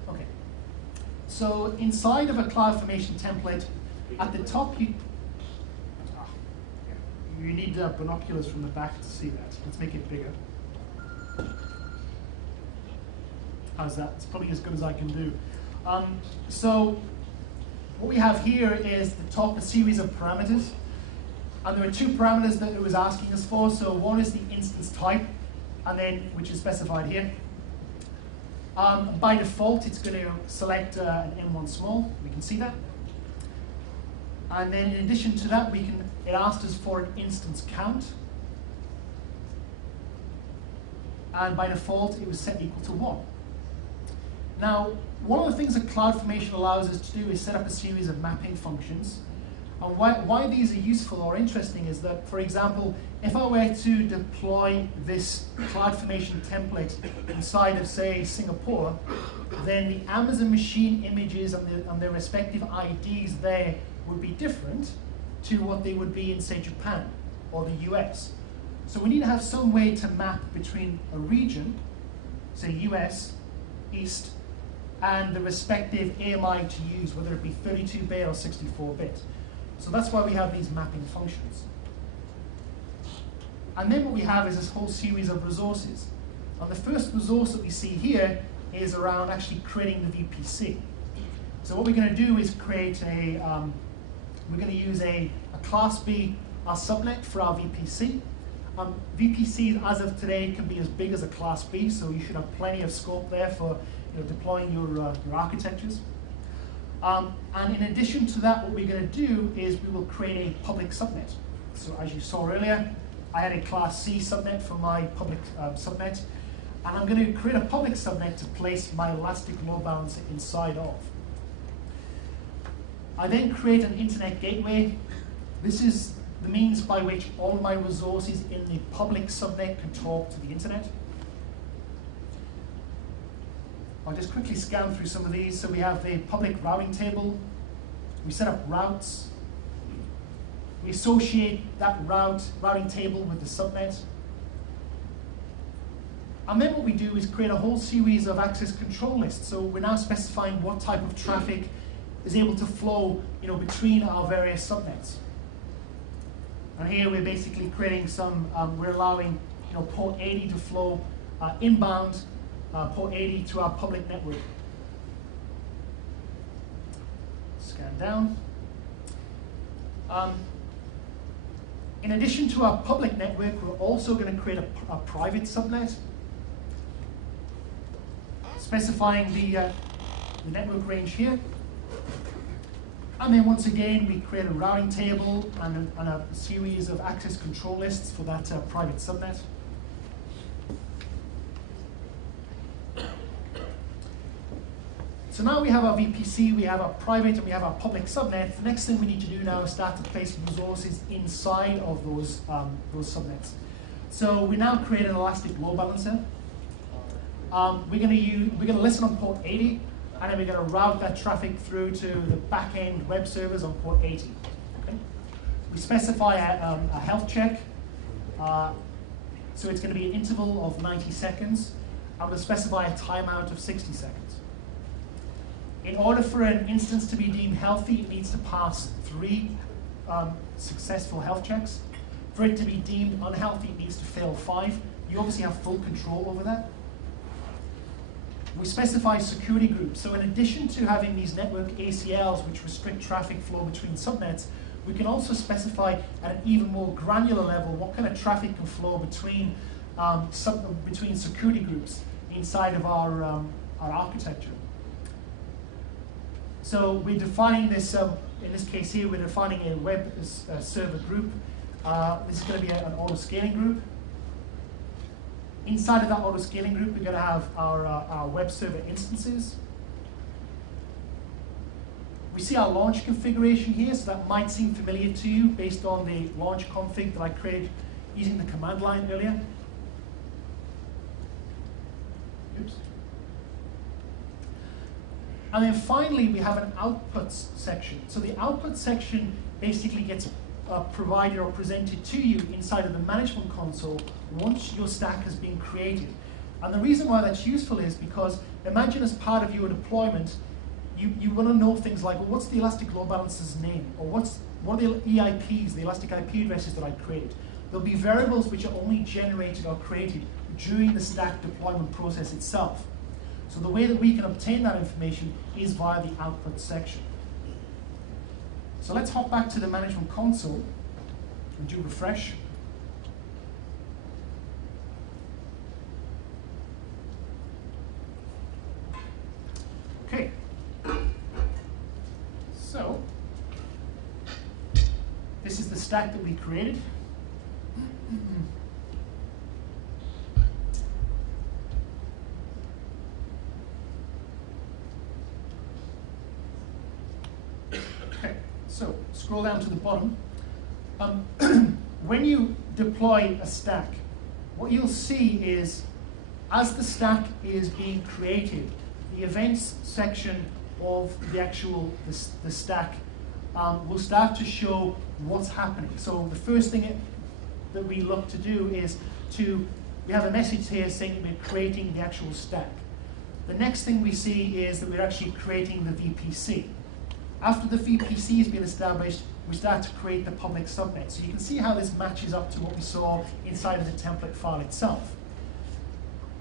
Okay, so inside of a CloudFormation template, at the top, you need binoculars from the back to see that. Let's make it bigger. How's that? It's probably as good as I can do. So what we have here is the top, a series of parameters. And there are 2 parameters that it was asking us for. So one is the instance type, and then which is specified here. By default, it's going to select an M1 small. We can see that. And then in addition to that, it asked us for an instance count. and by default, it was set equal to 1. Now, one of the things that CloudFormation allows us to do is set up a series of mapping functions. And why these are useful or interesting is that, for example, if I were to deploy this CloudFormation template inside of, say, Singapore, then the Amazon machine images and their respective IDs there would be different to what they would be in, say, Japan or the US. So we need to have some way to map between a region, say US, East, and the respective AMI to use, whether it be 32-bit or 64-bit. So that's why we have these mapping functions. And then what we have is this whole series of resources. And the first resource that we see here is around actually creating the VPC. So what we're going to do is create a, we're going to use a Class B subnet for our VPC. VPCs, as of today, can be as big as a Class B, so you should have plenty of scope there for deploying your architectures. And in addition to that, what we're going to do is we will create a public subnet. So as you saw earlier, I had a Class C subnet for my public subnet, and I'm going to create a public subnet to place my elastic load balancer inside of. I then create an internet gateway. This is the means by which all my resources in the public subnet can talk to the internet. I'll just quickly scan through some of these. So we have the public routing table. We set up routes. We associate that routing table with the subnet. And then what we do is create a whole series of access control lists. So we're now specifying what type of traffic is able to flow between our various subnets. And here we're basically creating some, we're allowing port 80 to flow inbound, port 80 to our public network. Scan down. In addition to our public network, we're also going to create a private subnet, specifying the network range here. And then once again, we create a routing table and a series of access control lists for that private subnet. So now we have our VPC, we have our private, and we have our public subnet. The next thing we need to do now is start to place resources inside of those subnets. So we now create an elastic load balancer. We're going to listen on port 80. And then we're going to route that traffic through to the back-end web servers on port 80. Okay? We specify a health check. So it's going to be an interval of 90 seconds. And we'll specify a timeout of 60 seconds. In order for an instance to be deemed healthy, it needs to pass 3 successful health checks. For it to be deemed unhealthy, it needs to fail 5. You obviously have full control over that. We specify security groups. So in addition to having these network ACLs which restrict traffic flow between subnets, we can also specify at an even more granular level what kind of traffic can flow between security groups inside of our architecture. So we're defining this, in this case here, we're defining a web server group. This is going to be an auto-scaling group. Inside of that auto-scaling group, we're going to have our web server instances. We see our launch configuration here, so that might seem familiar to you based on the launch config that I created using the command line earlier. Oops. And then finally, we have an outputs section. So the output section basically gets provided or presented to you inside of the management console once your stack has been created. And the reason why that's useful is because imagine as part of your deployment, you want to know things like, well, what's the elastic load balancer's name? Or what are the EIPs, the elastic IP addresses that I created? There'll be variables which are only generated or created during the stack deployment process itself. So the way that we can obtain that information is via the output section. So let's hop back to the management console and do refresh. Okay. So this is the stack that we created. So scroll down to the bottom. When you deploy a stack, what you'll see is as the stack is being created, the events section of the actual the stack will start to show what's happening. So the first thing that we look to do is we have a message here saying that we're creating the actual stack. The next thing we see is that we're actually creating the VPC. After the VPC has been established, we start to create the public subnet. So you can see how this matches up to what we saw inside of the template file itself.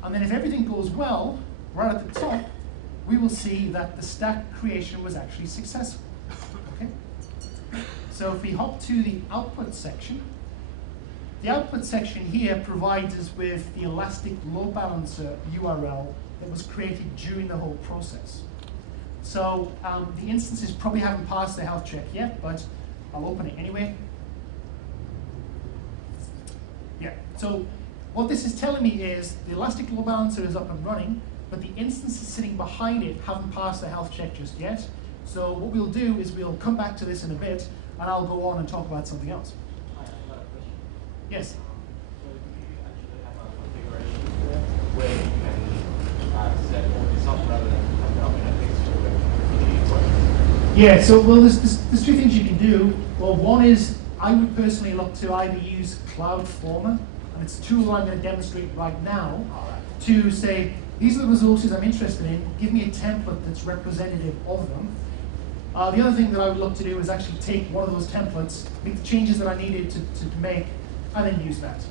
And then if everything goes well, right at the top, we will see that the stack creation was actually successful. Okay? So if we hop to the output section, the output section here provides us with the elastic load balancer URL that was created during the whole process. So the instances probably haven't passed the health check yet, but I'll open it anyway. Yeah, so what this is telling me is the elastic load balancer is up and running, but the instances sitting behind it haven't passed the health check just yet. So what we'll do is we'll come back to this in a bit, and I'll go on and talk about something else. Hi, I've got a question. Yes? So do you actually have a configuration where you can set all this up rather than coming up in a fixed Yeah, so well, there's two things you can do. Well, one is I would personally look to either use Cloudformer, and it's a tool that I'm going to demonstrate right now, to say, these are the resources I'm interested in, give me a template that's representative of them. The other thing that I would look to do is actually take one of those templates, make the changes that I needed to make, and then use that.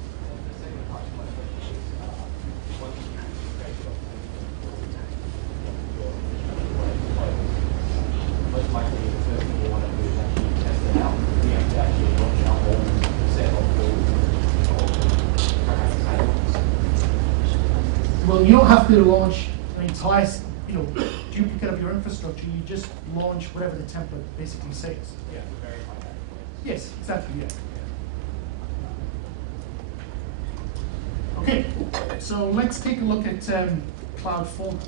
Most likely, the first thing you want to do is actually test it out. You have to actually launch a whole set of tools or perhaps tables. Well, you don't have to launch an entire, duplicate of your infrastructure. You just launch whatever the template basically says. Yeah, to verify that. Yes, exactly. Yeah. Okay, so let's take a look at Cloudformer.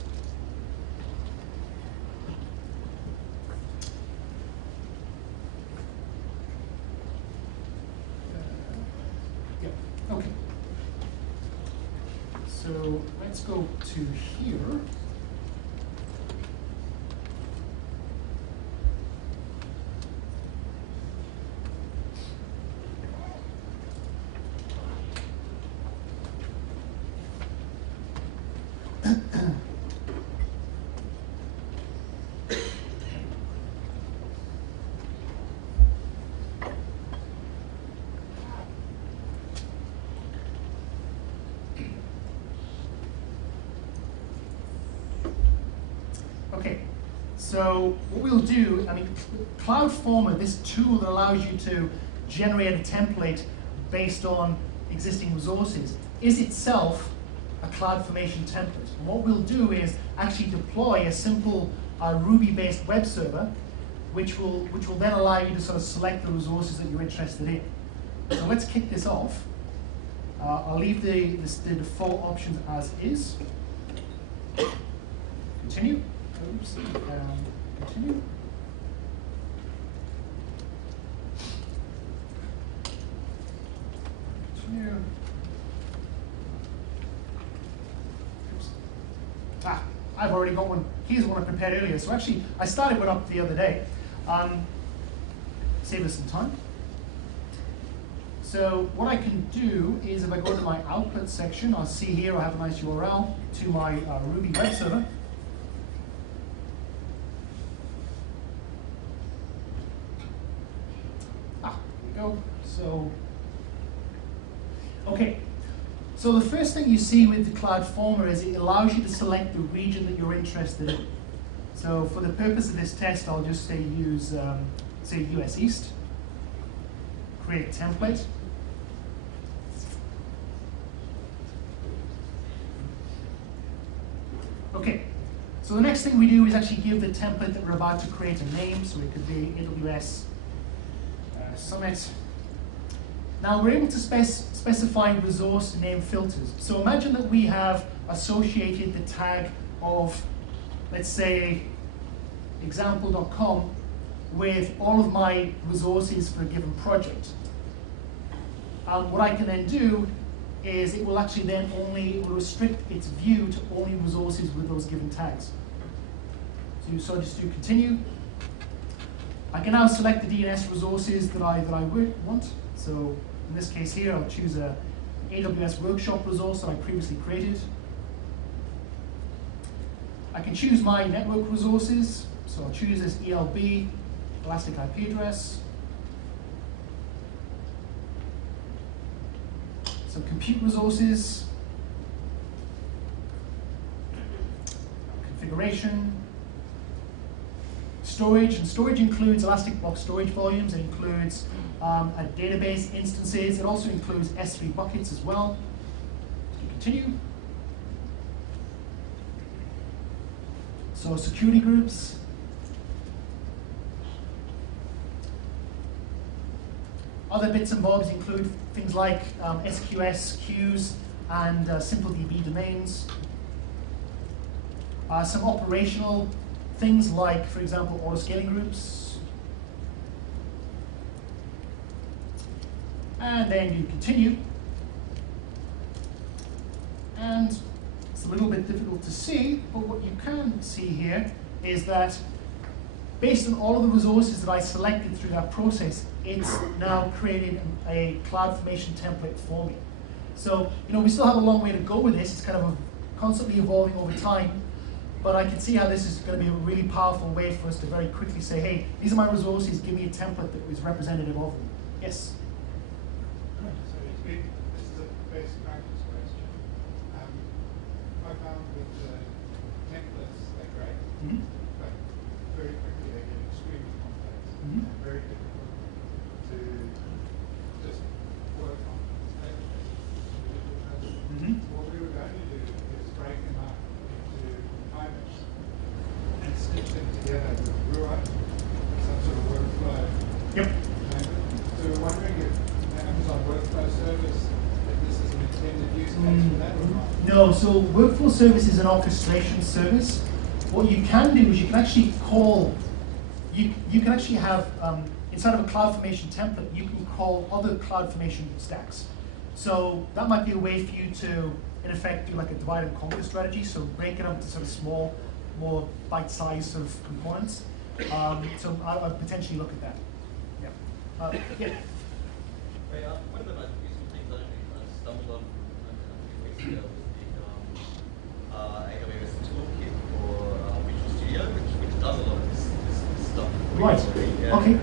Okay. So let's go to here. Okay, so what we'll do, Cloudformer, this tool that allows you to generate a template based on existing resources, is itself a CloudFormation template. And what we'll do is actually deploy a simple Ruby-based web server, which will then allow you to sort of select the resources that you're interested in. So let's kick this off. I'll leave the default options as is. Continue. Oops. Continue. Continue. Oops. I've already got one. Here's one I prepared earlier. So actually, I started one up the other day. Save us some time. So what I can do is if I go to my output section, I'll see here I have a nice URL to my Ruby web server. Here we go. So, okay. So the first thing you see with the Cloudformer is it allows you to select the region that you're interested in. So for the purpose of this test, I'll just say use, say US East. Create template. Okay, so the next thing we do is actually give the template that we're about to create a name. So it could be AWS Summit. Now we're able to specify resource name filters. So imagine that we have associated the tag of, let's say, example.com with all of my resources for a given project. What I can then do is it will actually then it will restrict its view to only resources with those given tags. So just do continue. I can now select the DNS resources that I want. So in this case here, I'll choose an AWS Workshop resource that I previously created. I can choose my network resources. So I'll choose this ELB, Elastic IP address. Some compute resources. Configuration. Storage, and storage includes Elastic Block storage volumes. It includes a database instances. It also includes S3 buckets as well. Continue. So security groups. Other bits and bobs include things like SQS queues and SimpleDB domains. Some operational things like, for example, auto-scaling groups. And then you continue. And it's a little bit difficult to see, but what you can see here is that based on all of the resources that I selected through that process, it's now created a CloudFormation template for me. So, we still have a long way to go with this. It's kind of constantly evolving over time. But I can see how this is going to be a really powerful way for us to very quickly say, hey, these are my resources, give me a template that is representative of them. Yes? So this is a best practice question. I found with the templates, they're great, but very quickly they get extremely complex and very difficult to just work on. What we were going to do is break them up into components and stitch them together with Ruach, some sort of workflow. Yep. So we're wondering if Amazon Workflow Service, if this is an intended use case for that or not. No, so Workflow Service is an orchestration service. What you can do is you can actually call, you can actually have, inside of a CloudFormation template, you can call other CloudFormation stacks. So that might be a way for you to, in effect, do like a divide and conquer strategy. So break it up into sort of small, more bite-sized sort of components. So I'll potentially look at that. Yeah. Yeah. Hey, one of the most useful things I stumbled on a few weeks ago was the AWS toolkit for Visual Studio, which does a lot of this stuff. Right. Yeah. Okay.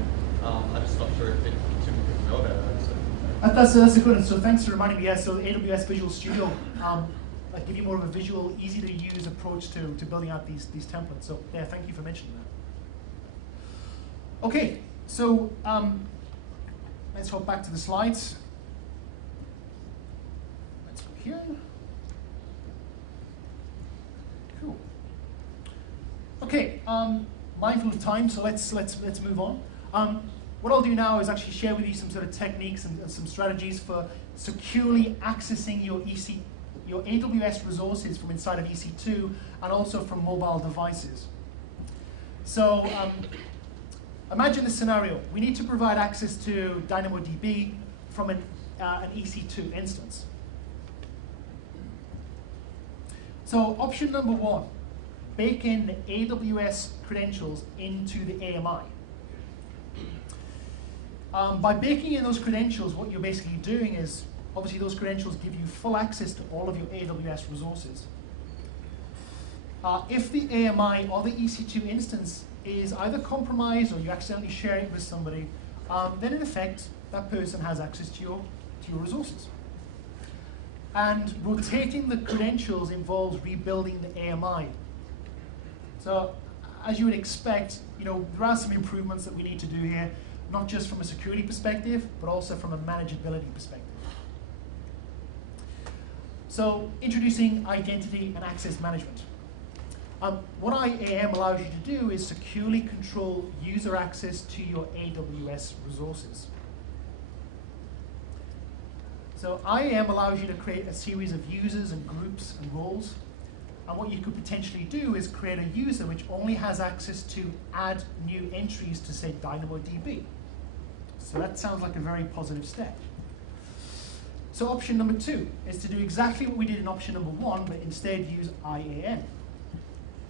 I'm just not sure if too many people know about it. That's a good one. So thanks for reminding me. Yeah, so AWS Visual Studio, like give you more of a visual, easy to use approach to building out these templates. So yeah, thank you for mentioning that. Okay, so let's hop back to the slides. Let's go here. Cool. Okay, mindful of time, so let's move on. What I'll do now is actually share with you some sort of techniques and some strategies for securely accessing your AWS resources from inside of EC2 and also from mobile devices. So imagine this scenario. We need to provide access to DynamoDB from an EC2 instance. So option number one, bake in the AWS credentials into the AMI. By baking in those credentials, what you're basically doing is, obviously those credentials give you full access to all of your AWS resources. If the AMI or the EC2 instance is either compromised or you accidentally share it with somebody, then in effect, that person has access to your resources. And rotating the credentials involves rebuilding the AMI. So as you would expect, there are some improvements that we need to do here, not just from a security perspective, but also from a manageability perspective. So introducing identity and access management. What IAM allows you to do is securely control user access to your AWS resources. So IAM allows you to create a series of users and groups and roles. And what you could potentially do is create a user which only has access to add new entries to, say, DynamoDB. So that sounds like a very positive step. So option number 2 is to do exactly what we did in option number 1, but instead use IAM.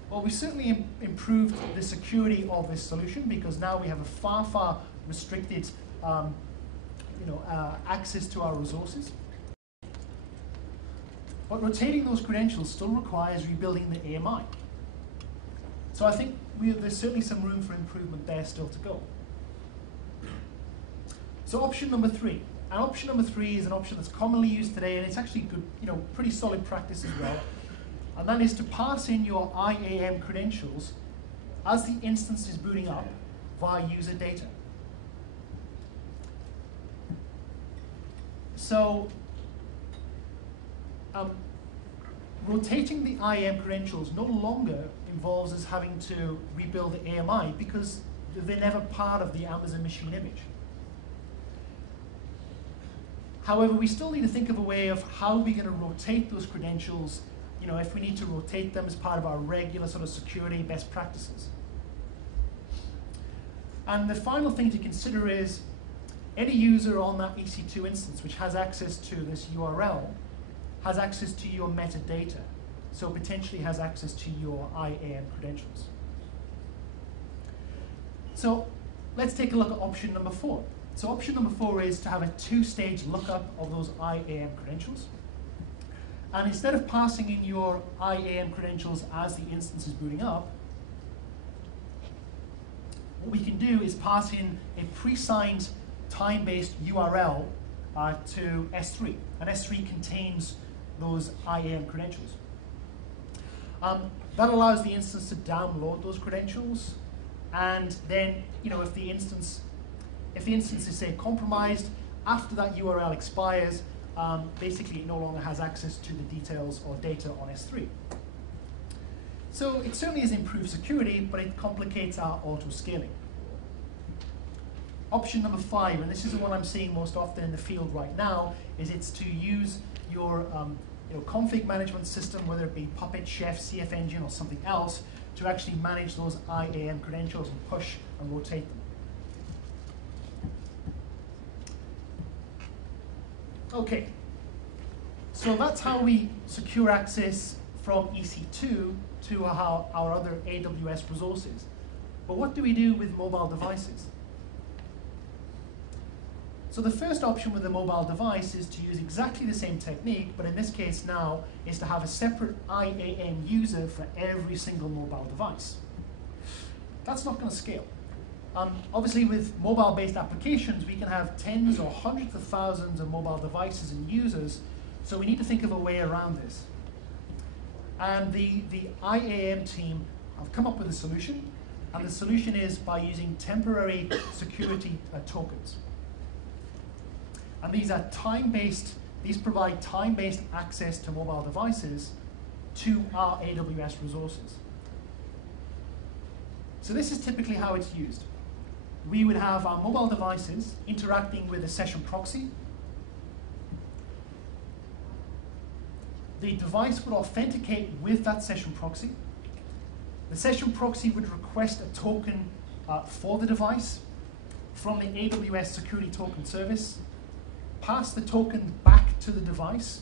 Well, we certainly improved the security of this solution because now we have a far restricted access to our resources. But rotating those credentials still requires rebuilding the AMI. So I think there's certainly some room for improvement there still to go. So option number 3. And option number 3 is an option that's commonly used today, and it's actually good, pretty solid practice as well. And that is to pass in your IAM credentials as the instance is booting up via user data. So rotating the IAM credentials no longer involves us having to rebuild the AMI because they're never part of the Amazon machine image. However, we still need to think of a way of how we're going to rotate those credentials, if we need to rotate them as part of our regular sort of security best practices. And the final thing to consider is any user on that EC2 instance which has access to this URL has access to your metadata, so potentially has access to your IAM credentials. So let's take a look at option number 4. So option number 4 is to have a 2-stage lookup of those IAM credentials. And instead of passing in your IAM credentials as the instance is booting up, what we can do is pass in a pre-signed time-based URL to S3. And S3 contains those IAM credentials. That allows the instance to download those credentials, and then, if the instance is, say, compromised, after that URL expires, basically it no longer has access to the details or data on S3. So it certainly has improved security, but it complicates our auto-scaling. Option number 5, and this is the one I'm seeing most often in the field right now, is it's to use your config management system, whether it be Puppet, Chef, CF Engine, or something else, to actually manage those IAM credentials and push and rotate them. Okay, so that's how we secure access from EC2 to our other AWS resources. But what do we do with mobile devices? So the first option with a mobile device is to use exactly the same technique, but in this case now is to have a separate IAM user for every single mobile device. That's not going to scale. Obviously, with mobile-based applications, we can have tens or hundreds of thousands of mobile devices and users, so we need to think of a way around this. And the IAM team have come up with a solution, and the solution is by using temporary security tokens. And these are time-based, these provide time-based access to mobile devices to our AWS resources. So this is typically how it's used. We would have our mobile devices interacting with a session proxy. The device would authenticate with that session proxy. The session proxy would request a token for the device from the AWS Security Token Service, pass the token back to the device,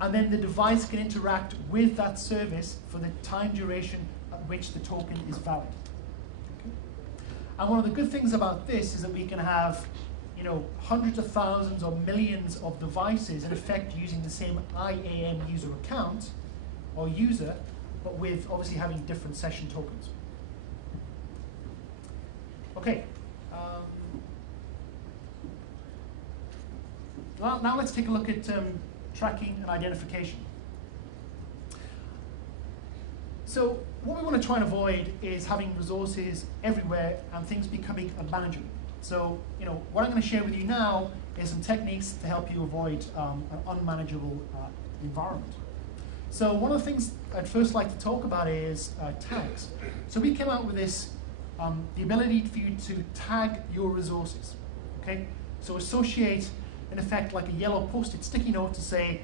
and then the device can interact with that service for the time duration at which the token is valid. Okay? And one of the good things about this is that we can have hundreds of thousands or millions of devices in effect using the same IAM user account or user, but with obviously having different session tokens. Okay. Well, now let's take a look at tracking and identification. So what we want to try and avoid is having resources everywhere and things becoming unmanageable. So what I'm going to share with you now is some techniques to help you avoid an unmanageable environment. So one of the things I'd first like to talk about is tags. So we came out with this, the ability for you to tag your resources. Okay? So associate, in effect, like a yellow post-it sticky note to say,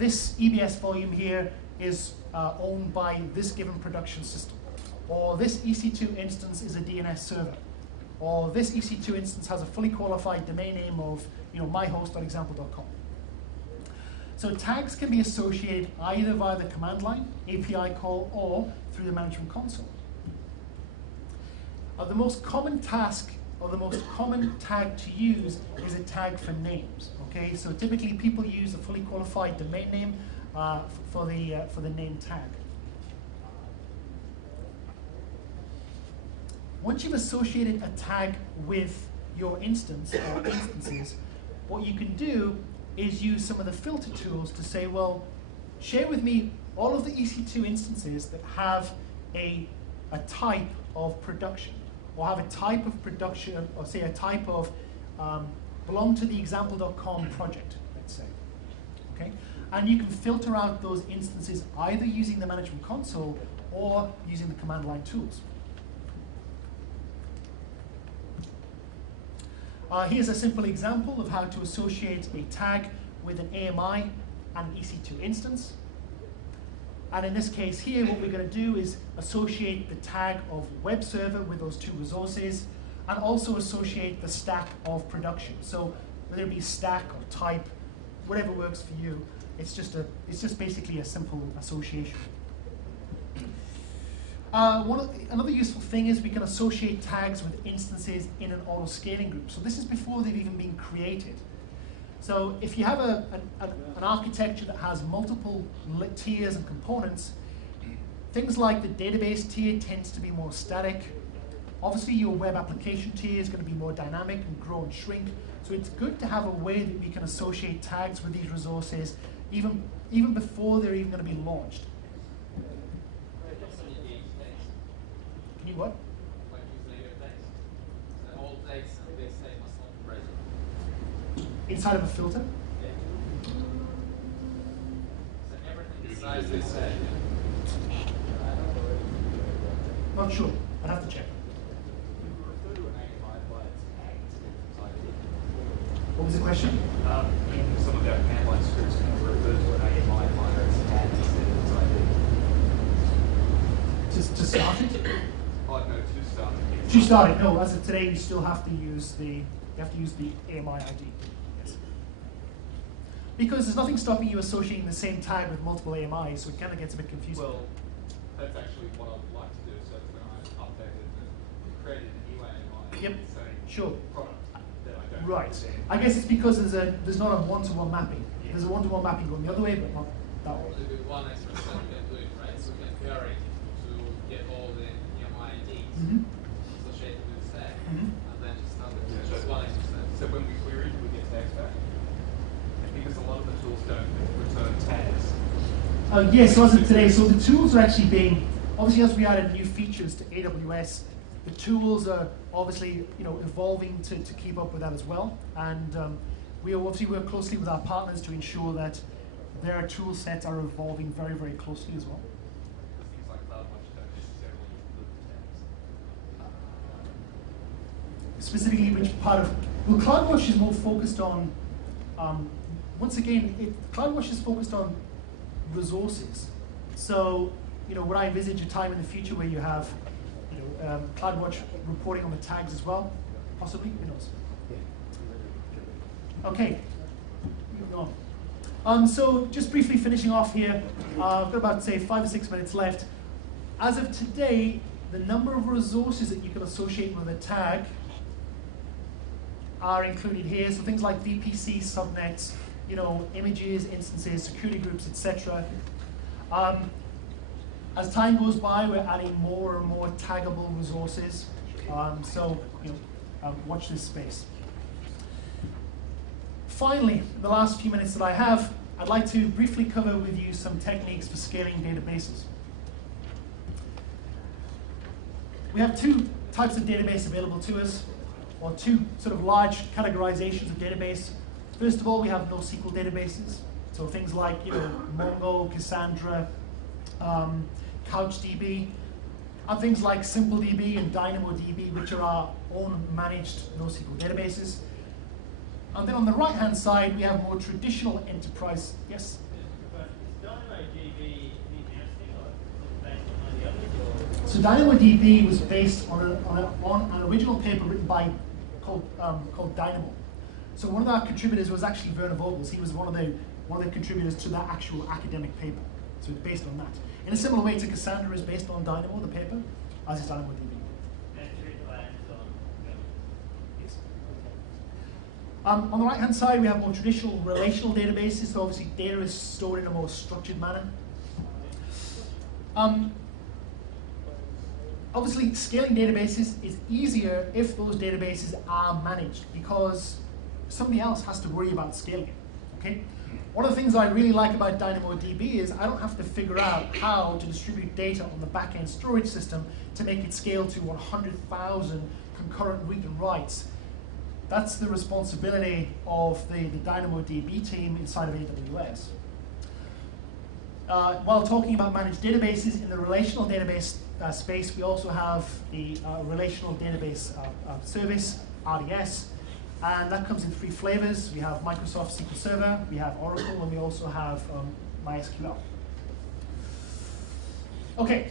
this EBS volume here is owned by this given production system, or this EC2 instance is a DNS server, or this EC2 instance has a fully qualified domain name of myhost.example.com. So tags can be associated either via the command line, API call, or through the management console. The most common task, or the most common tag to use, is a tag for names. Okay, so typically people use a fully qualified domain name for the name tag. Once you've associated a tag with your instance or instances, what you can do is use some of the filter tools to say, well, share with me all of the EC2 instances that have a type of production, or have a type of production, or say a type of belong to the example.com project, let's say. Okay? And you can filter out those instances either using the management console or using the command line tools. Here's a simple example of how to associate a tag with an AMI and an EC2 instance. And in this case here, what we're going to do is associate the tag of web server with those two resources, and also associate the stack of production. So whether it be stack or type, whatever works for you, it's just basically a simple association. Another useful thing is we can associate tags with instances in an auto-scaling group. So this is before they've even been created. So if you have an architecture that has multiple tiers and components, things like the database tier tends to be more static. Obviously, your web application tier is going to be more dynamic and grow and shrink. So it's good to have a way that we can associate tags with these resources even before they're even going to be launched. Can you what? Like use native text. So all text and base text must not be present. Inside of a filter? Yeah. So everything besides this say. Not sure. I'd have to check. What was the question? In some of our command line scripts, can we refer to an AMI via its tag instead of its ID? To start it? Oh, no, to start it. To start it, no. As of today, you still have to use the AMI ID. Yes. Because there's nothing stopping you associating the same tag with multiple AMIs, so it kind of gets a bit confusing. Well, that's actually what I'd like to do. So when I updated and created a new AMI, Yep. it's saying Sure. product that I don't Right. understand. I guess it's because there's not a one-to-one mapping. There's a one-to-one mapping going the other way, but not that way. So with one extra step we can do it, right? So we can pair it to get all the EMI IDs associated with the stack, and then just start it. Yeah, Just so- one extra step. So when we query, we get tags back. And because a lot of the tools don't return tags. Yes, so as of today, so the tools are actually being, obviously as we added new features to AWS, the tools are obviously evolving to keep up with that as well. And we obviously work closely with our partners to ensure that their tool sets are evolving very, very closely as well. Because things like CloudWatch don't necessarily include tags. Specifically, which part of, well, CloudWatch is more focused on, once again, CloudWatch is focused on resources. So, would I envisage a time in the future where you have, CloudWatch reporting on the tags as well? Possibly, who knows? Okay, moving on. So just briefly finishing off here, I've got about, say, 5 or 6 minutes left. As of today, the number of resources that you can associate with a tag are included here. So things like VPC, subnets, images, instances, security groups, etc. As time goes by, we're adding more and more taggable resources. So watch this space. Finally, in the last few minutes that I have, I'd like to briefly cover with you some techniques for scaling databases. We have two types of database available to us, or two sort of large categorizations of database. First of all, we have NoSQL databases. So things like Mongo, Cassandra, CouchDB, and things like SimpleDB and DynamoDB, which are our own managed NoSQL databases. And then on the right-hand side, we have more traditional enterprise. Yes? DynamoDB anything else thing, or based on one of the others, or? So DynamoDB was based on an original paper written by called Dynamo. So one of our contributors was actually Werner Vogels. He was one of the contributors to that actual academic paper. So it's based on that. In a similar way to Cassandra is based on Dynamo, the paper, as is DynamoDB. Yes. On the right-hand side, we have more traditional relational databases. So obviously, data is stored in a more structured manner. Obviously, scaling databases is easier if those databases are managed, because somebody else has to worry about scaling it. Okay? One of the things I really like about DynamoDB is I don't have to figure out how to distribute data on the back-end storage system to make it scale to 100,000 concurrent read and writes. That's the responsibility of the DynamoDB team inside of AWS. While talking about managed databases, in the relational database space, we also have the relational database service, RDS, and that comes in 3 flavors. We have Microsoft SQL Server, we have Oracle, and we also have MySQL. Okay,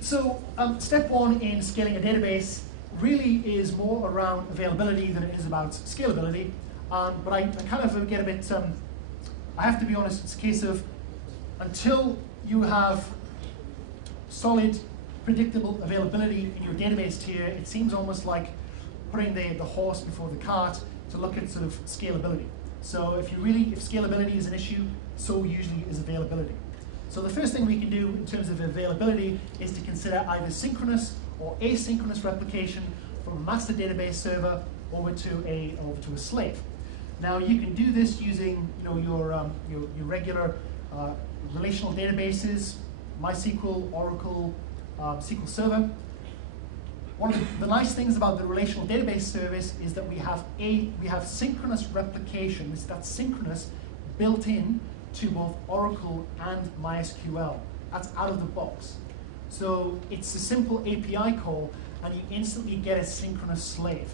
so step 1 in scaling a database really is more around availability than it is about scalability. But I kind of get a bit, I have to be honest, it's a case of until you have solid, predictable availability in your database tier, it seems almost like putting the horse before the cart to look at sort of scalability. So if scalability is an issue, so usually is availability. So the first thing we can do in terms of availability is to consider either synchronous or asynchronous replication from a master database server over to a slave. Now you can do this using your regular relational databases, MySQL, Oracle, SQL Server. One of the nice things about the relational database service is that we have synchronous replication. That's synchronous built in to both Oracle and MySQL. That's out of the box. So it's a simple API call, and you instantly get a synchronous slave.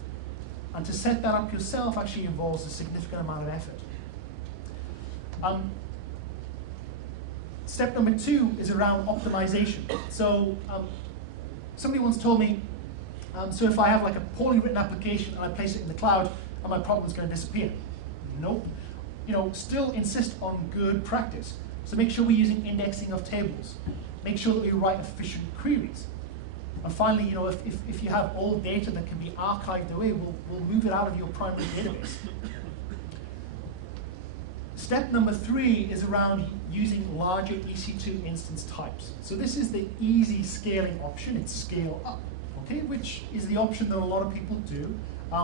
And to set that up yourself actually involves a significant amount of effort. Step number 2 is around optimization. So somebody once told me, so if I have like a poorly written application and I place it in the cloud, are my problems going to disappear? Nope. Still insist on good practice. So make sure we're using indexing of tables. Make sure that we write efficient queries. And finally, if you have old data that can be archived away, we'll move it out of your primary database. Step number 3 is around using larger EC2 instance types. So this is the easy scaling option. It's scale up, okay, which is the option that a lot of people do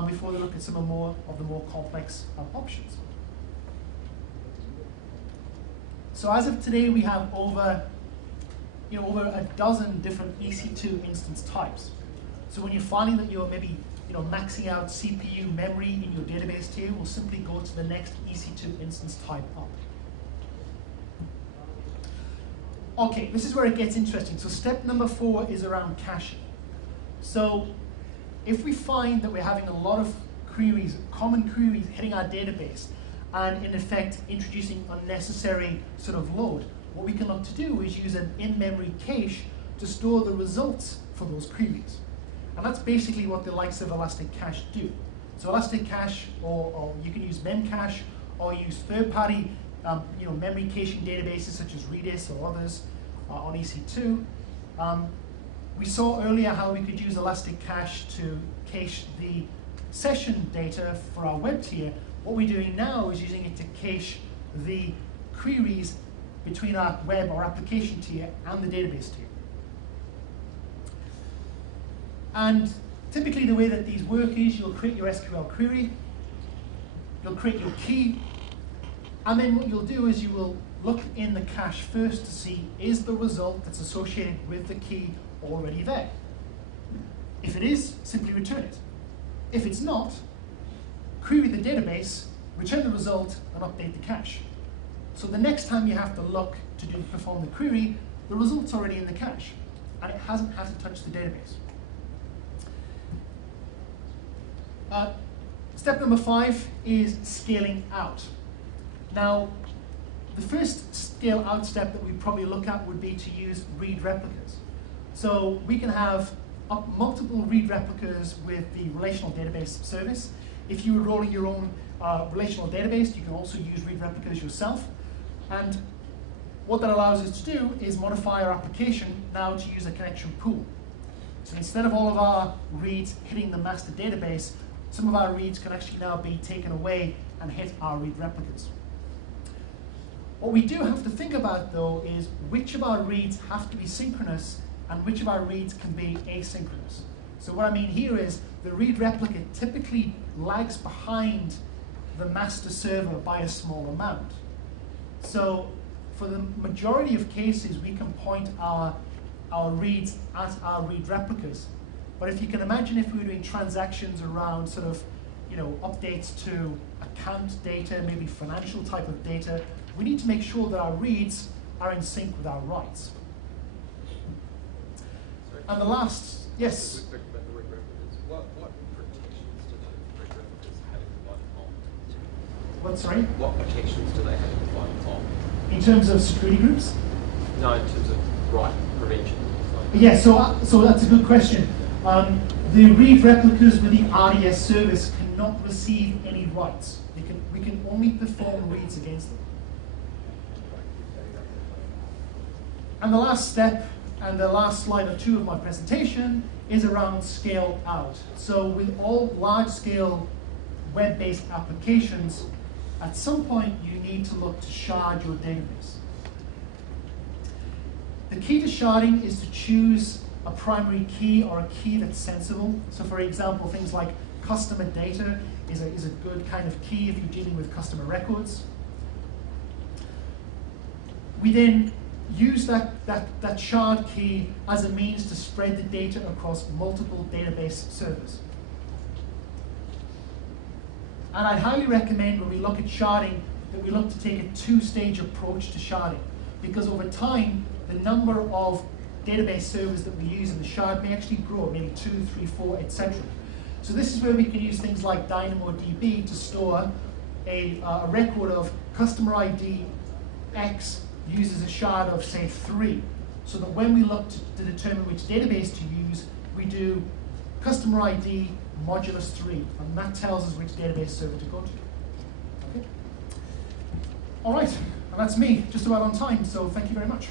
before they look at some of the more complex options. So as of today, we have over a dozen different EC2 instance types. So when you're finding that you're maybe maxing out CPU memory in your database tier, we'll simply go to the next EC2 instance type up. Okay, this is where it gets interesting. So step number 4 is around caching. So if we find that we're having a lot of queries, common queries hitting our database, and in effect introducing unnecessary sort of load, what we can look to do is use an in-memory cache to store the results for those queries. And that's basically what the likes of Elastic Cache do. So Elastic Cache, or you can use Memcache, or use third-party memory caching databases such as Redis or others on EC2. We saw earlier how we could use Elastic Cache to cache the session data for our web tier. What we're doing now is using it to cache the queries between our web or application tier and the database tier. And typically the way that these work is you'll create your SQL query, you'll create your key, and then what you'll do is you will look in the cache first to see is the result that's associated with the key already there. If it is, simply return it. If it's not, query the database, return the result, and update the cache. So the next time you have to look to perform the query, the result's already in the cache, and it hasn't had to touch the database. Step number 5 is scaling out. Now, the first scale out step that we'd probably look at would be to use read replicas. So we can have multiple read replicas with the relational database service. If you were rolling your own relational database, you can also use read replicas yourself. And what that allows us to do is modify our application now to use a connection pool. So instead of all of our reads hitting the master database, some of our reads can actually now be taken away and hit our read replicas. What we do have to think about, though, is which of our reads have to be synchronous and which of our reads can be asynchronous. So what I mean here is the read replica typically lags behind the master server by a small amount. So for the majority of cases, we can point our reads at our read replicas. But if you can imagine if we were doing transactions around sort of, updates to account data, maybe financial type of data, we need to make sure that our reads are in sync with our writes. And the last, yes? With respect to the read replicas, what protections do the read replicas have by default? What, sorry? What protections do they have by default? In terms of security groups? No, in terms of write prevention. Yeah, so that's a good question. The read replicas with the RDS service cannot receive any writes. We can only perform reads against them. And the last step, and the last slide or two of my presentation, is around scale out. So with all large-scale web-based applications, at some point you need to look to shard your database. The key to sharding is to choose a primary key or a key that's sensible. So for example, things like customer data is a good kind of key if you're dealing with customer records. We then use that shard key as a means to spread the data across multiple database servers. And I'd highly recommend when we look at sharding that we look to take a two-stage approach to sharding, because over time, the number of database servers that we use in the shard may actually grow, maybe 2, 3, 4, etc. So this is where we can use things like DynamoDB to store a record of customer ID X uses a shard of, say, 3. So that when we look to determine which database to use, we do customer ID modulus 3, and that tells us which database server to go to. Okay? All right, and that's me, just about on time, so thank you very much.